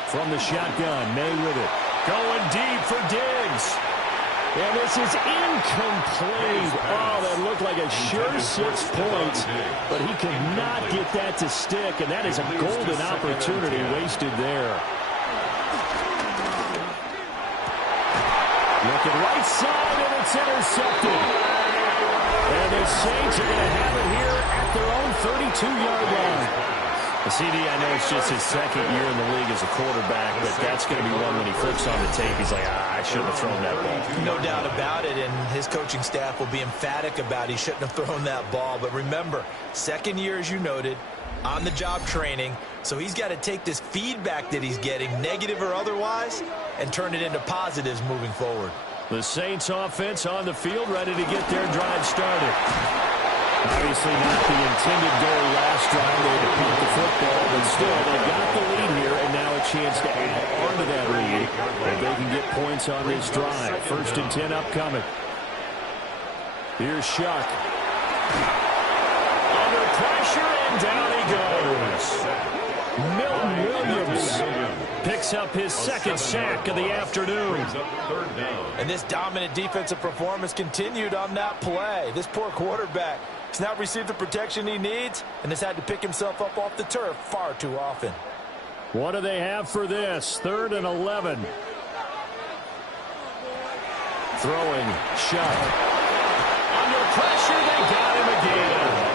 From the shotgun, May with it. Going deep for Diggs. And this is incomplete. Oh, that looked like a sure 6 points. But he could not get that to stick. And that is a golden opportunity wasted there. Looking right side, and it's intercepted. And the Saints are going to have it here at their own 32-yard line. CD, I know it's just his second year in the league as a quarterback, but that's going to be one when he flips on the tape. He's like, I shouldn't have thrown that ball. No doubt about it, and his coaching staff will be emphatic about he shouldn't have thrown that ball. But remember, second year, as you noted, on-the-job training, so he's got to take this feedback that he's getting, negative or otherwise, and turn it into positives moving forward. The Saints offense on the field, ready to get their drive started. Obviously not the intended goal last drive. They had to punt the football, but still, they got the lead here, and now a chance to add on to that lead if they can get points on this drive. First and 10 upcoming. Here's Shuck. Under pressure, and down he goes. Milton Williams picks up his second sack of the afternoon. And this dominant defensive performance continued on that play. This poor quarterback has not received the protection he needs and has had to pick himself up off the turf far too often. What do they have for this? 3rd and 11. Throwing, Shuck. Under pressure, they got him again.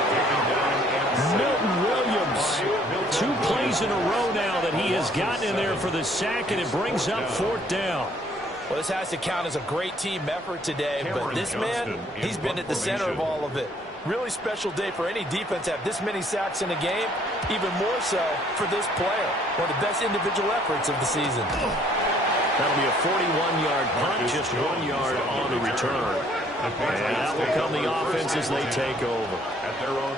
Milton Williams, 2 plays in a row now that he has gotten in there for the sack, and it brings up 4th down. Well, this has to count as a great team effort today, but this man, he's been at the center of all of it. Really special day for any defense to have this many sacks in a game, even more so for this player. One of the best individual efforts of the season. That'll be a 41-yard punt, just 1 yard on the return. And that will come the offense as they take over.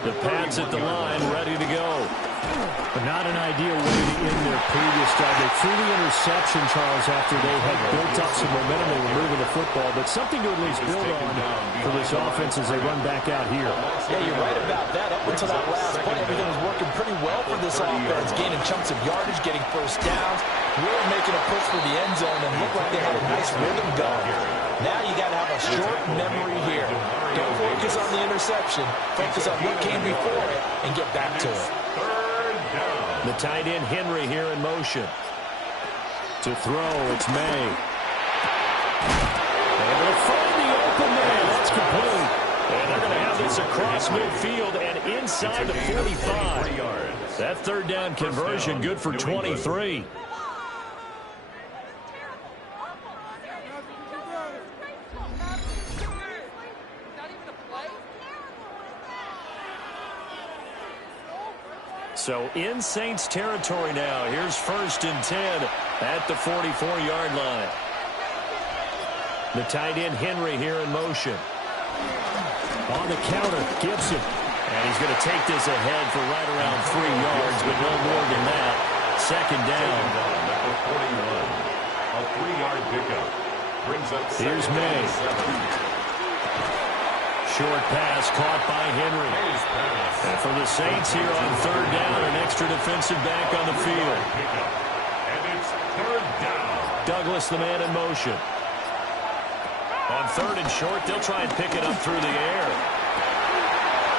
The Pats at the line, ready to go. But not an ideal way to end their previous drive. They threw the interception, Charles, after they had built up some momentum. They were moving the football, but something to at least build on for this offense as they run back out here. Yeah, you're right about that. Up until that last play, everything was working pretty well for this offense, gaining chunks of yardage, getting first downs, really making a push for the end zone, and looked like they had a nice rhythm going. Now you got to have a short memory here. Don't focus on the interception. Focus on what came before it and get back to it. The tight end Henry here in motion. To throw, it's May. Able to find the open man. That's complete. And they're going to have this across midfield and inside the 45. That 3rd down conversion good for 23. So in Saints territory now. Here's 1st and 10 at the 44-yard line. The tight end Henry here in motion. On the counter, Gibson. And he's going to take this ahead for right around 3 yards, but no more than that. 2nd down. Number 41. A 3-yard pickup. Brings up Here's May. Short pass caught by Henry. And for the Saints here on 3rd down, an extra defensive back on the field. And it's 3rd down. Douglas, the man in motion. On 3rd and short, they'll try and pick it up through the air.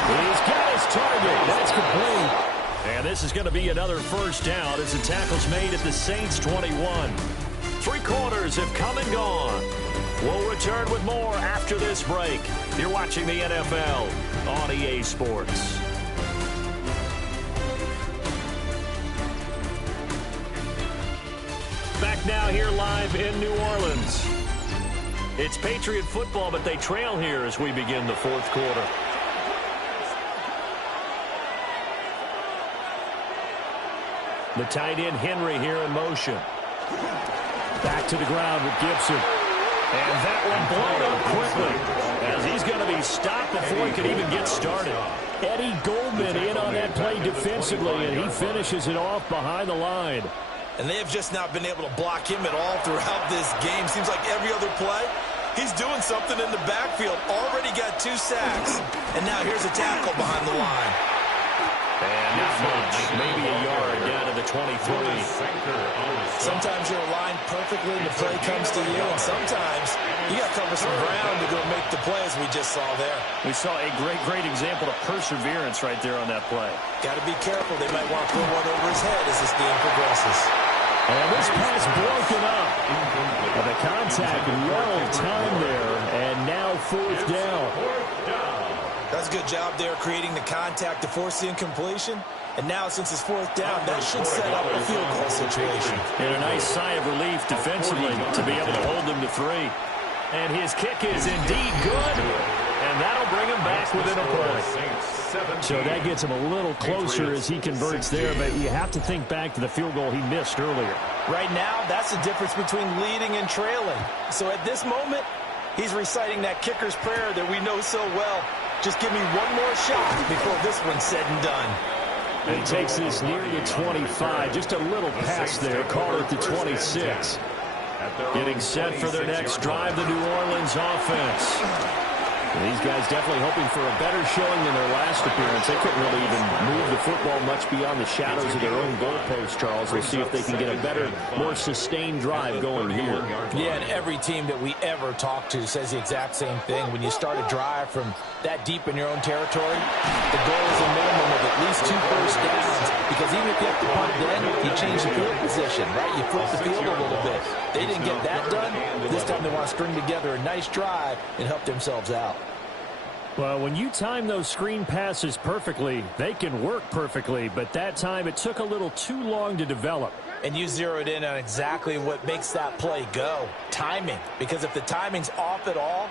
He's got his target. That's complete. And this is going to be another first down as the tackle's made at the Saints 21. 3 quarters have come and gone. We'll return with more after this break. You're watching the NFL on EA Sports. back now here live in New Orleans. It's Patriot football, but they trail here as we begin the fourth quarter. The tight end Henry here in motion. Back to the ground with Gibson. And that one blown up quickly as he's going to be stopped before he could even get started. Eddie Goldman in on that play defensively, and he finishes it off behind the line. And they have just not been able to block him at all throughout this game. Seems like every other play, he's doing something in the backfield. Already got 2 sacks. And now here's a tackle behind the line. And not much. Maybe a yard down to the 23. Sometimes you're aligned perfectly and the play comes to you. And sometimes you got to cover some ground to go make the play, as we just saw there. We saw a great example of perseverance right there on that play. Got to be careful. They might want to throw one over his head as this game progresses. And this pass broken up. And the contact well timed there. And now 4th down. That's a good job there creating the contact to force the incompletion. And now since it's 4th down, that should set up a field goal situation. And a nice sigh of relief defensively to be able to hold them to 3. And his kick is indeed good. And that'll bring him back within a point. So that gets him a little closer as he converts there. But you have to think back to the field goal he missed earlier. Right now, that's the difference between leading and trailing. So at this moment, he's reciting that kicker's prayer that we know so well. Just give me one more shot before this one's said and done. And he takes this near the 25. Just a little pass there. Call it the 26. Getting set for their next drive, the New Orleans offense. And these guys definitely hoping for a better showing than their last appearance. They couldn't really even move the football much beyond the shadows of their own goalpost, Charles. We'll see if they can get a better, more sustained drive going here. Yeah, and every team that we ever talk to says the exact same thing. When you start a drive from that deep in your own territory, the goal is a minimum of at least 2 first downs. Because even if you have to punt then, you change the field position, right? You flip the field a little bit. They didn't get that done. This time they want to string together a nice drive and help themselves out. Well, when you time those screen passes perfectly, they can work perfectly. But that time, it took a little too long to develop. And you zeroed in on exactly what makes that play go. Timing. Because if the timing's off at all,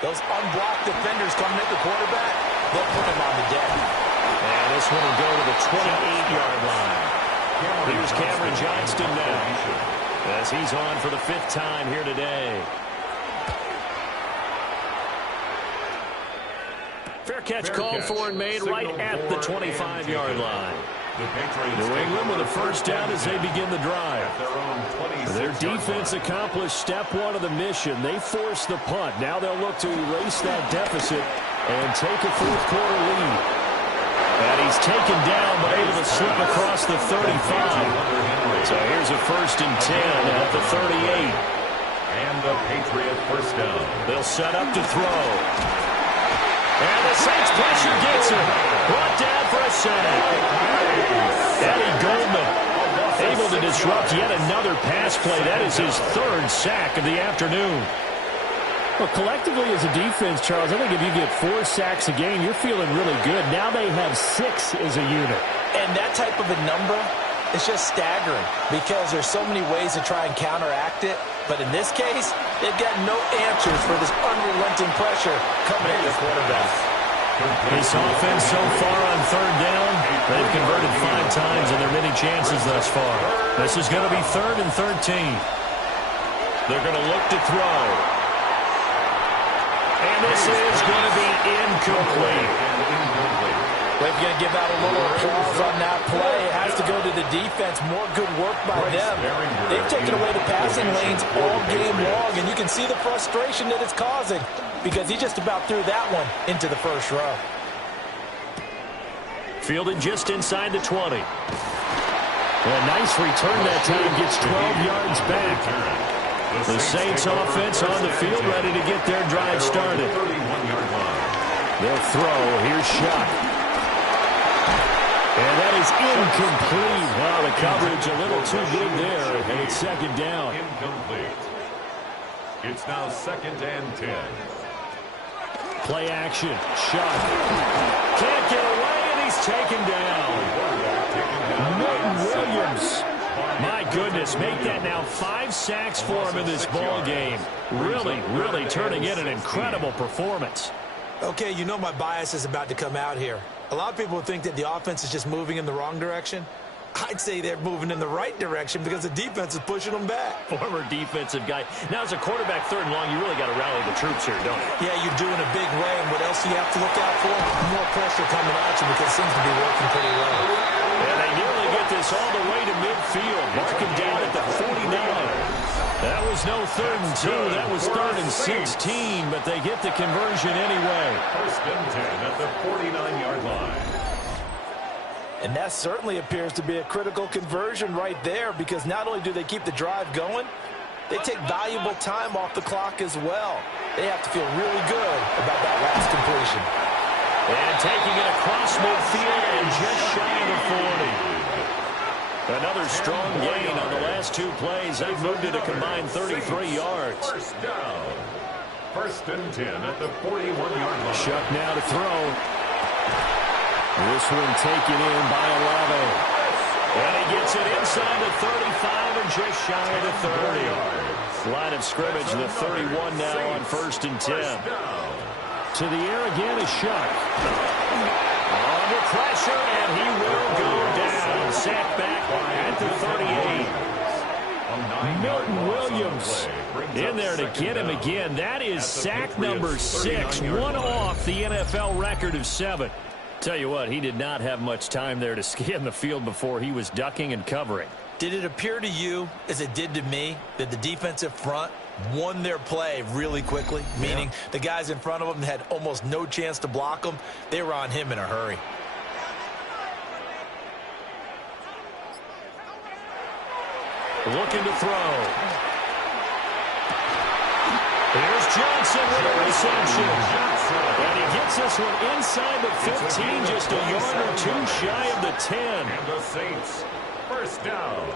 those unblocked defenders coming at the quarterback, they'll put him on the deck. And this one will go to the 28-yard line. Here's Cameron Johnston now, as he's on for the 5th time here today. Fair catch called for and made right at the 25-yard line. New England with a first down as they begin the drive. Their defense accomplished step 1 of the mission. They forced the punt. Now they'll look to erase that deficit and take a 4th quarter lead. And he's taken down but able to slip across the 35. So here's a 1st and 10 at the 38. And the Patriot first down. They'll set up to throw. And the Saints pressure gets him. Brought down for a sack. Eddie Goldman able to disrupt yet another pass play. That is his 3rd sack of the afternoon. Well, collectively as a defense, Charles, I think if you get 4 sacks a game, you're feeling really good. Now they have 6 as a unit. And that type of a number is just staggering because there's so many ways to try and counteract it. But in this case, they've got no answers for this unrelenting pressure coming at their quarterback. This offense so far on 3rd down, they've converted 5 times in their many chances thus far. This is going to be 3rd and 13. They're going to look to throw. And this is going to be incomplete. They're going to give out a little applause on that play. It has to go to the defense. More good work by them. They've taken away the passing lanes all game long, and you can see the frustration that it's causing because he just about threw that one into the 1st row. Fielded just inside the 20. A nice return that time, gets 12 yards back. The Saints offense on the field ready to get their drive started. They'll throw. Here's Shuck. And that is incomplete. Wow, the coverage a little too good there. And it's 2nd down. Incomplete. It's now 2nd and 10. Play action. Shuck. Can't get away, and he's taken down. Milton Williams. My goodness. this. Make that now 5 sacks for him in this ball game. Really turning in an incredible performance. Okay, you know my bias is about to come out here. A lot of people think that the offense is just moving in the wrong direction. I'd say they're moving in the right direction because the defense is pushing them back. Former defensive guy. Now, as a quarterback, 3rd and long, you really got to rally the troops here, don't you? Yeah, you're doing a big way, and what else do you have to look out for? More pressure coming at you because it seems to be working pretty well. And they nearly get this all the way to midfield. Marking down at the 49. That was no 3rd and 2. That was 3rd and 16, but they get the conversion anyway. 1st and 10 at the 49-yard line. And that certainly appears to be a critical conversion right there, because not only do they keep the drive going, they take valuable time off the clock as well. They have to feel really good about that last completion. And taking it across midfield and just shy of the 40. Another strong gain on the last 2 plays. They've moved it a combined 33 yards. 1st down. 1st and 10 at the 41-yard line. Shuck now to throw. This one taken in by 11. And he gets it inside the 35 and just shy of the 30. Line of scrimmage, the 31 now on 1st and 10. To the air again is Shuck. Under pressure, and he will go down. Sacked back at the 38. Milton Williams in there to get him again. That is sack number 6, one off the NFL record of 7. Tell you what, he did not have much time there to scan the field before he was ducking and covering. Did it appear to you, as it did to me, that the defensive front won their play really quickly? Meaning the guys in front of them had almost no chance to block him. They were on him in a hurry. Looking to throw. Here's Johnson with a reception. And he gets this one inside the 15, just a yard or 2 shy of the 10. And the Saints, 1st down.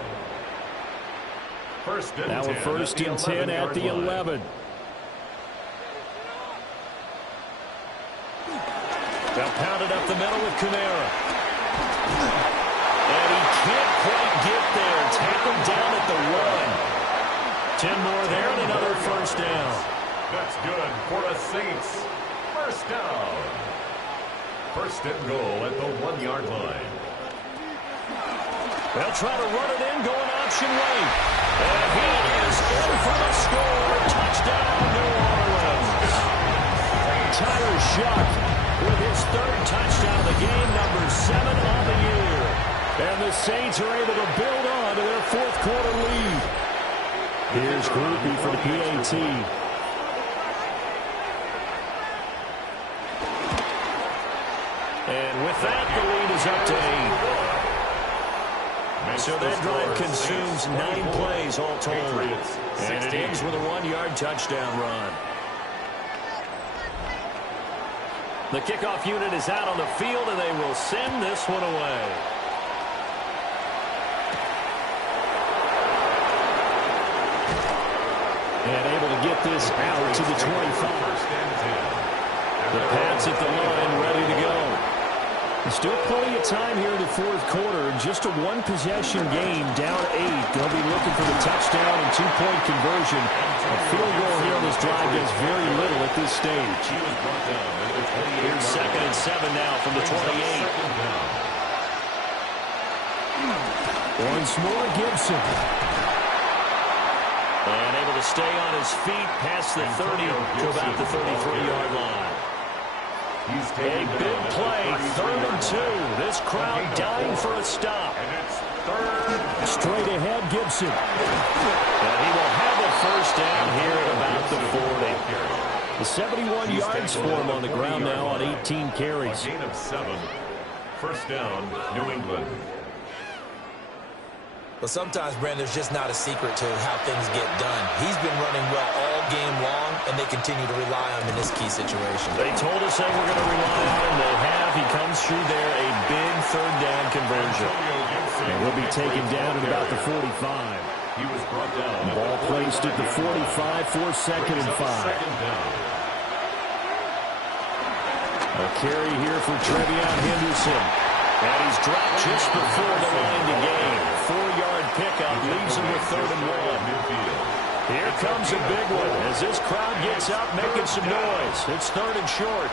1st and 10. Now a 1st and 10 at the 11. They'll pound it up the middle with Kamara. And he can't quite get there. Tackled down at the 1. 10 more there and another 1st down. That's good for the Saints. 1st down. 1st and goal at the 1-yard line. They'll try to run it in, going option right. And he is in for the score. Touchdown, New Orleans. Tyler Shuck with his 3rd touchdown of the game, number 7 on the year. And the Saints are able to build on to their 4th quarter lead. Here's Groupie for the PAT. And with that, the lead is up to 8. So that drive consumes 9 plays all told. And it ends with a 1-yard touchdown run. The kickoff unit is out on the field, and they will send this one away. And able to get this out to the 25. The Pats at the line, ready to go. Still plenty of time here in the 4th quarter. Just a 1-possession game, down 8. They'll be looking for the touchdown and 2-point conversion. A field goal here on this drive does very little at this stage. Here's 2nd and 7 now from the 28. Once more, Gibson. And able to stay on his feet past the 30 to about the 33-yard line. A big play, 3rd and 2. This crowd dying for a stop. Straight ahead, Gibson. And he will have a 1st down here at about the 40. The 71 yards for him on the ground now on 18 carries. A gain of 7. 1st down, New England. But sometimes, Brandon, there's just not a secret to how things get done. He's been running well all game long, and they continue to rely on him in this key situation. They told us they were going to rely on him. They have. He comes through there, a big 3rd down conversion. And will be taken down at about the 45. He was brought down. Ball placed at the 45 for 2nd and 5. A carry here for Trevion Henderson. And he's dropped just before the line to gain. 4-yard pickup leaves him with comes a big one as this crowd gets up making some noise. It's 3rd and short.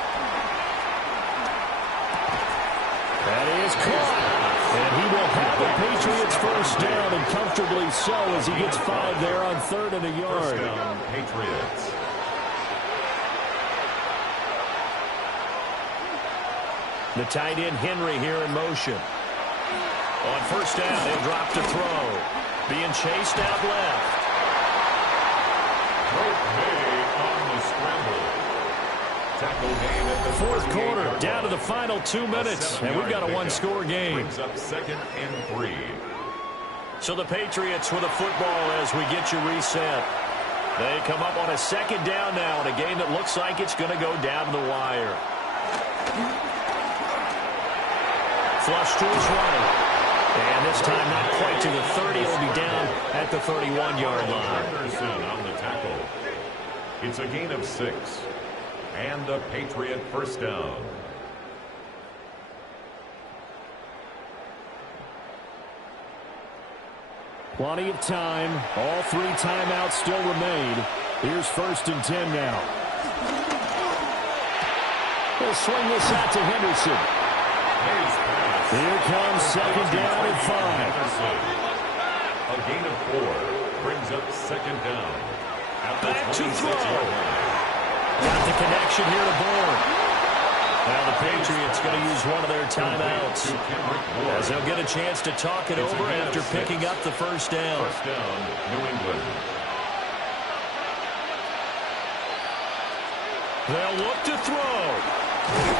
That is caught. And he will have the Patriots first down, and comfortably so as he gets 5 there on 3rd and a yard. First down, Patriots. The tight end Henry here in motion. On first down, they'll drop to throw. Being chased out left. On the scramble. Tackle game at the 4th quarter, down to the final 2 minutes, and we've got a one-score game. Brings up 2nd and 3. So the Patriots with a football as we get you reset. They come up on a 2nd down now in a game that looks like it's going to go down to the wire. Flush to his right. And this time not quite to the 30. It'll be down at the 31-yard line. Anderson on the tackle. It's a gain of 6. And a Patriot first down. Plenty of time. All 3 timeouts still remain. Here's 1st and 10 now. They'll swing this out to Henderson. Here comes 2nd down and 5. A gain of 4 brings up 2nd down. Back to throw. Got the connection here to Bourne. Now the Patriots going to use one of their timeouts as they'll get a chance to talk it over after picking up the first down. First down, New England. They'll look to throw.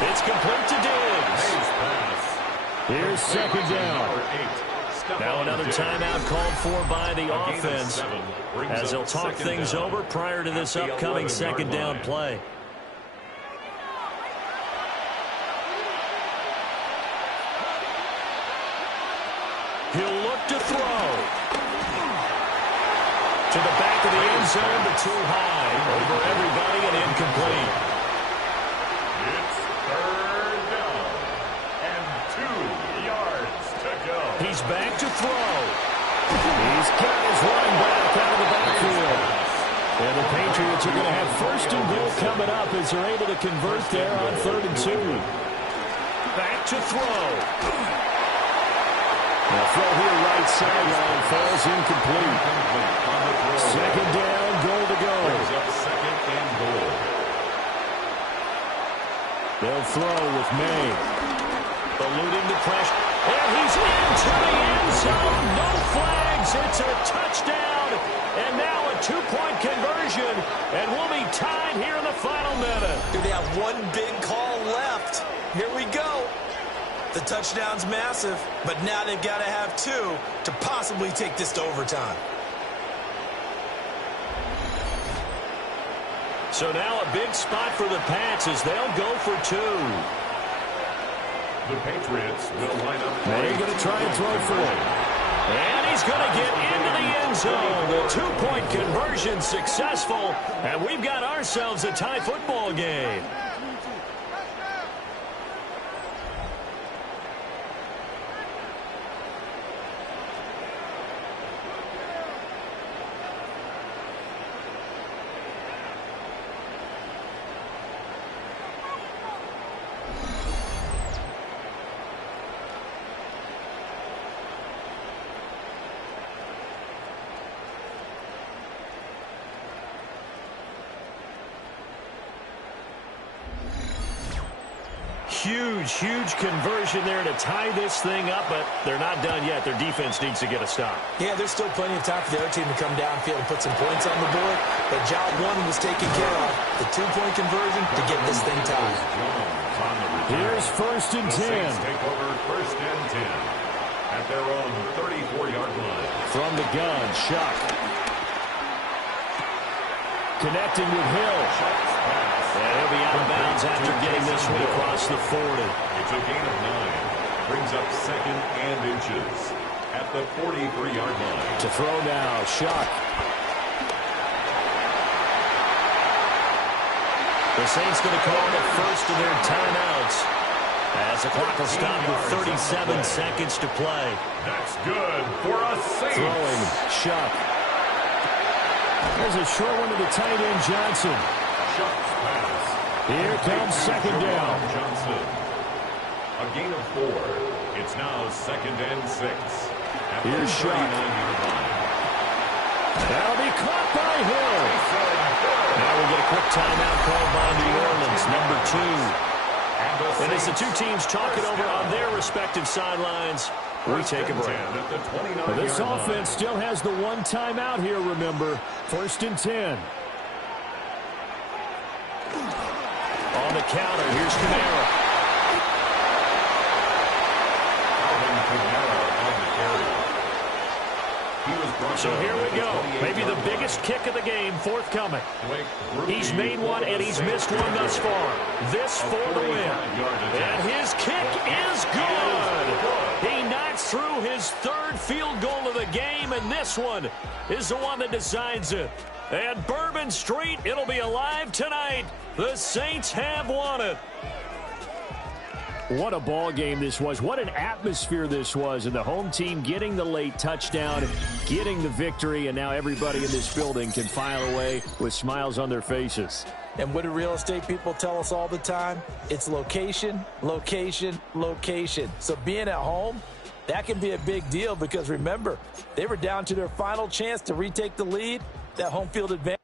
It's complete to Diggs. Here's 2nd down. Now another timeout called for by the offense as they'll talk things over prior to this upcoming 2nd down play. He'll look to throw. To the back of the end zone, but too high. Over everybody and incomplete. It's 3rd down and 2 yards to go. He's back to throw. He's got his running back out of the backfield. And the Patriots are going to have 1st and goal coming up as they're able to convert there on 3rd and 2. Back to throw. The throw here right sideline falls incomplete. 2nd down, goal to go. Brings up 2nd and goal. They'll throw with May. Eluding the pressure. And he's into the end zone. No flags. It's a touchdown. And now a 2-point conversion. And we'll be tied here in the final minute. They have one big call left. Here we go. The touchdown's massive, but now they've got to have 2 to possibly take this to overtime. So now a big spot for the Pats as they'll go for 2. The Patriots will line up. They're going to try and throw for it. And he's going to get into the end zone. The 2-point conversion successful, and we've got ourselves a tie football game. Huge conversion there to tie this thing up, but they're not done yet. Their defense needs to get a stop. Yeah, there's still plenty of time for the other team to come downfield and put some points on the board, but job 1 was taken care of. The 2-point conversion to get this thing tied. Here's 1st and 10. Take over 1st and 10 at their own 34-yard line. From the gun, Shuck. Connecting with Hill. And he'll be out of bounds after getting this one across the 40. It's a gain of 9. Brings up 2nd and inches at the 43-yard line. To throw now, Shuck. The Saints going to call the first of their timeouts as the clock will stop with 37 seconds to play. That's good for a Saints. Throwing, Shuck. There's a short one to the tight end, Johnson. Here comes second down. Johnson. A gain of 4. It's now 2nd and 6. Here's shot. That'll be caught by Hill. Now we get a quick timeout called by New Orleans, number 2. And as the two teams talk it over on their respective sidelines, we take a break. Well, this offense still has the one timeout here, remember. 1st and 10. On the counter, here's Kamara. So here we go. Maybe the biggest kick of the game forthcoming. He's made one and he's missed one thus far. This for the win. And his kick is good. He knocks through his 3rd field goal of the game, and this one is the one that decides it. At Bourbon Street, it'll be alive tonight. The Saints have won it. What a ball game this was. What an atmosphere this was. And the home team getting the late touchdown, getting the victory, and now everybody in this building can file away with smiles on their faces. And what do real estate people tell us all the time? It's location, location, location. So being at home, that can be a big deal because remember, they were down to their final chance to retake the lead. That home field advantage.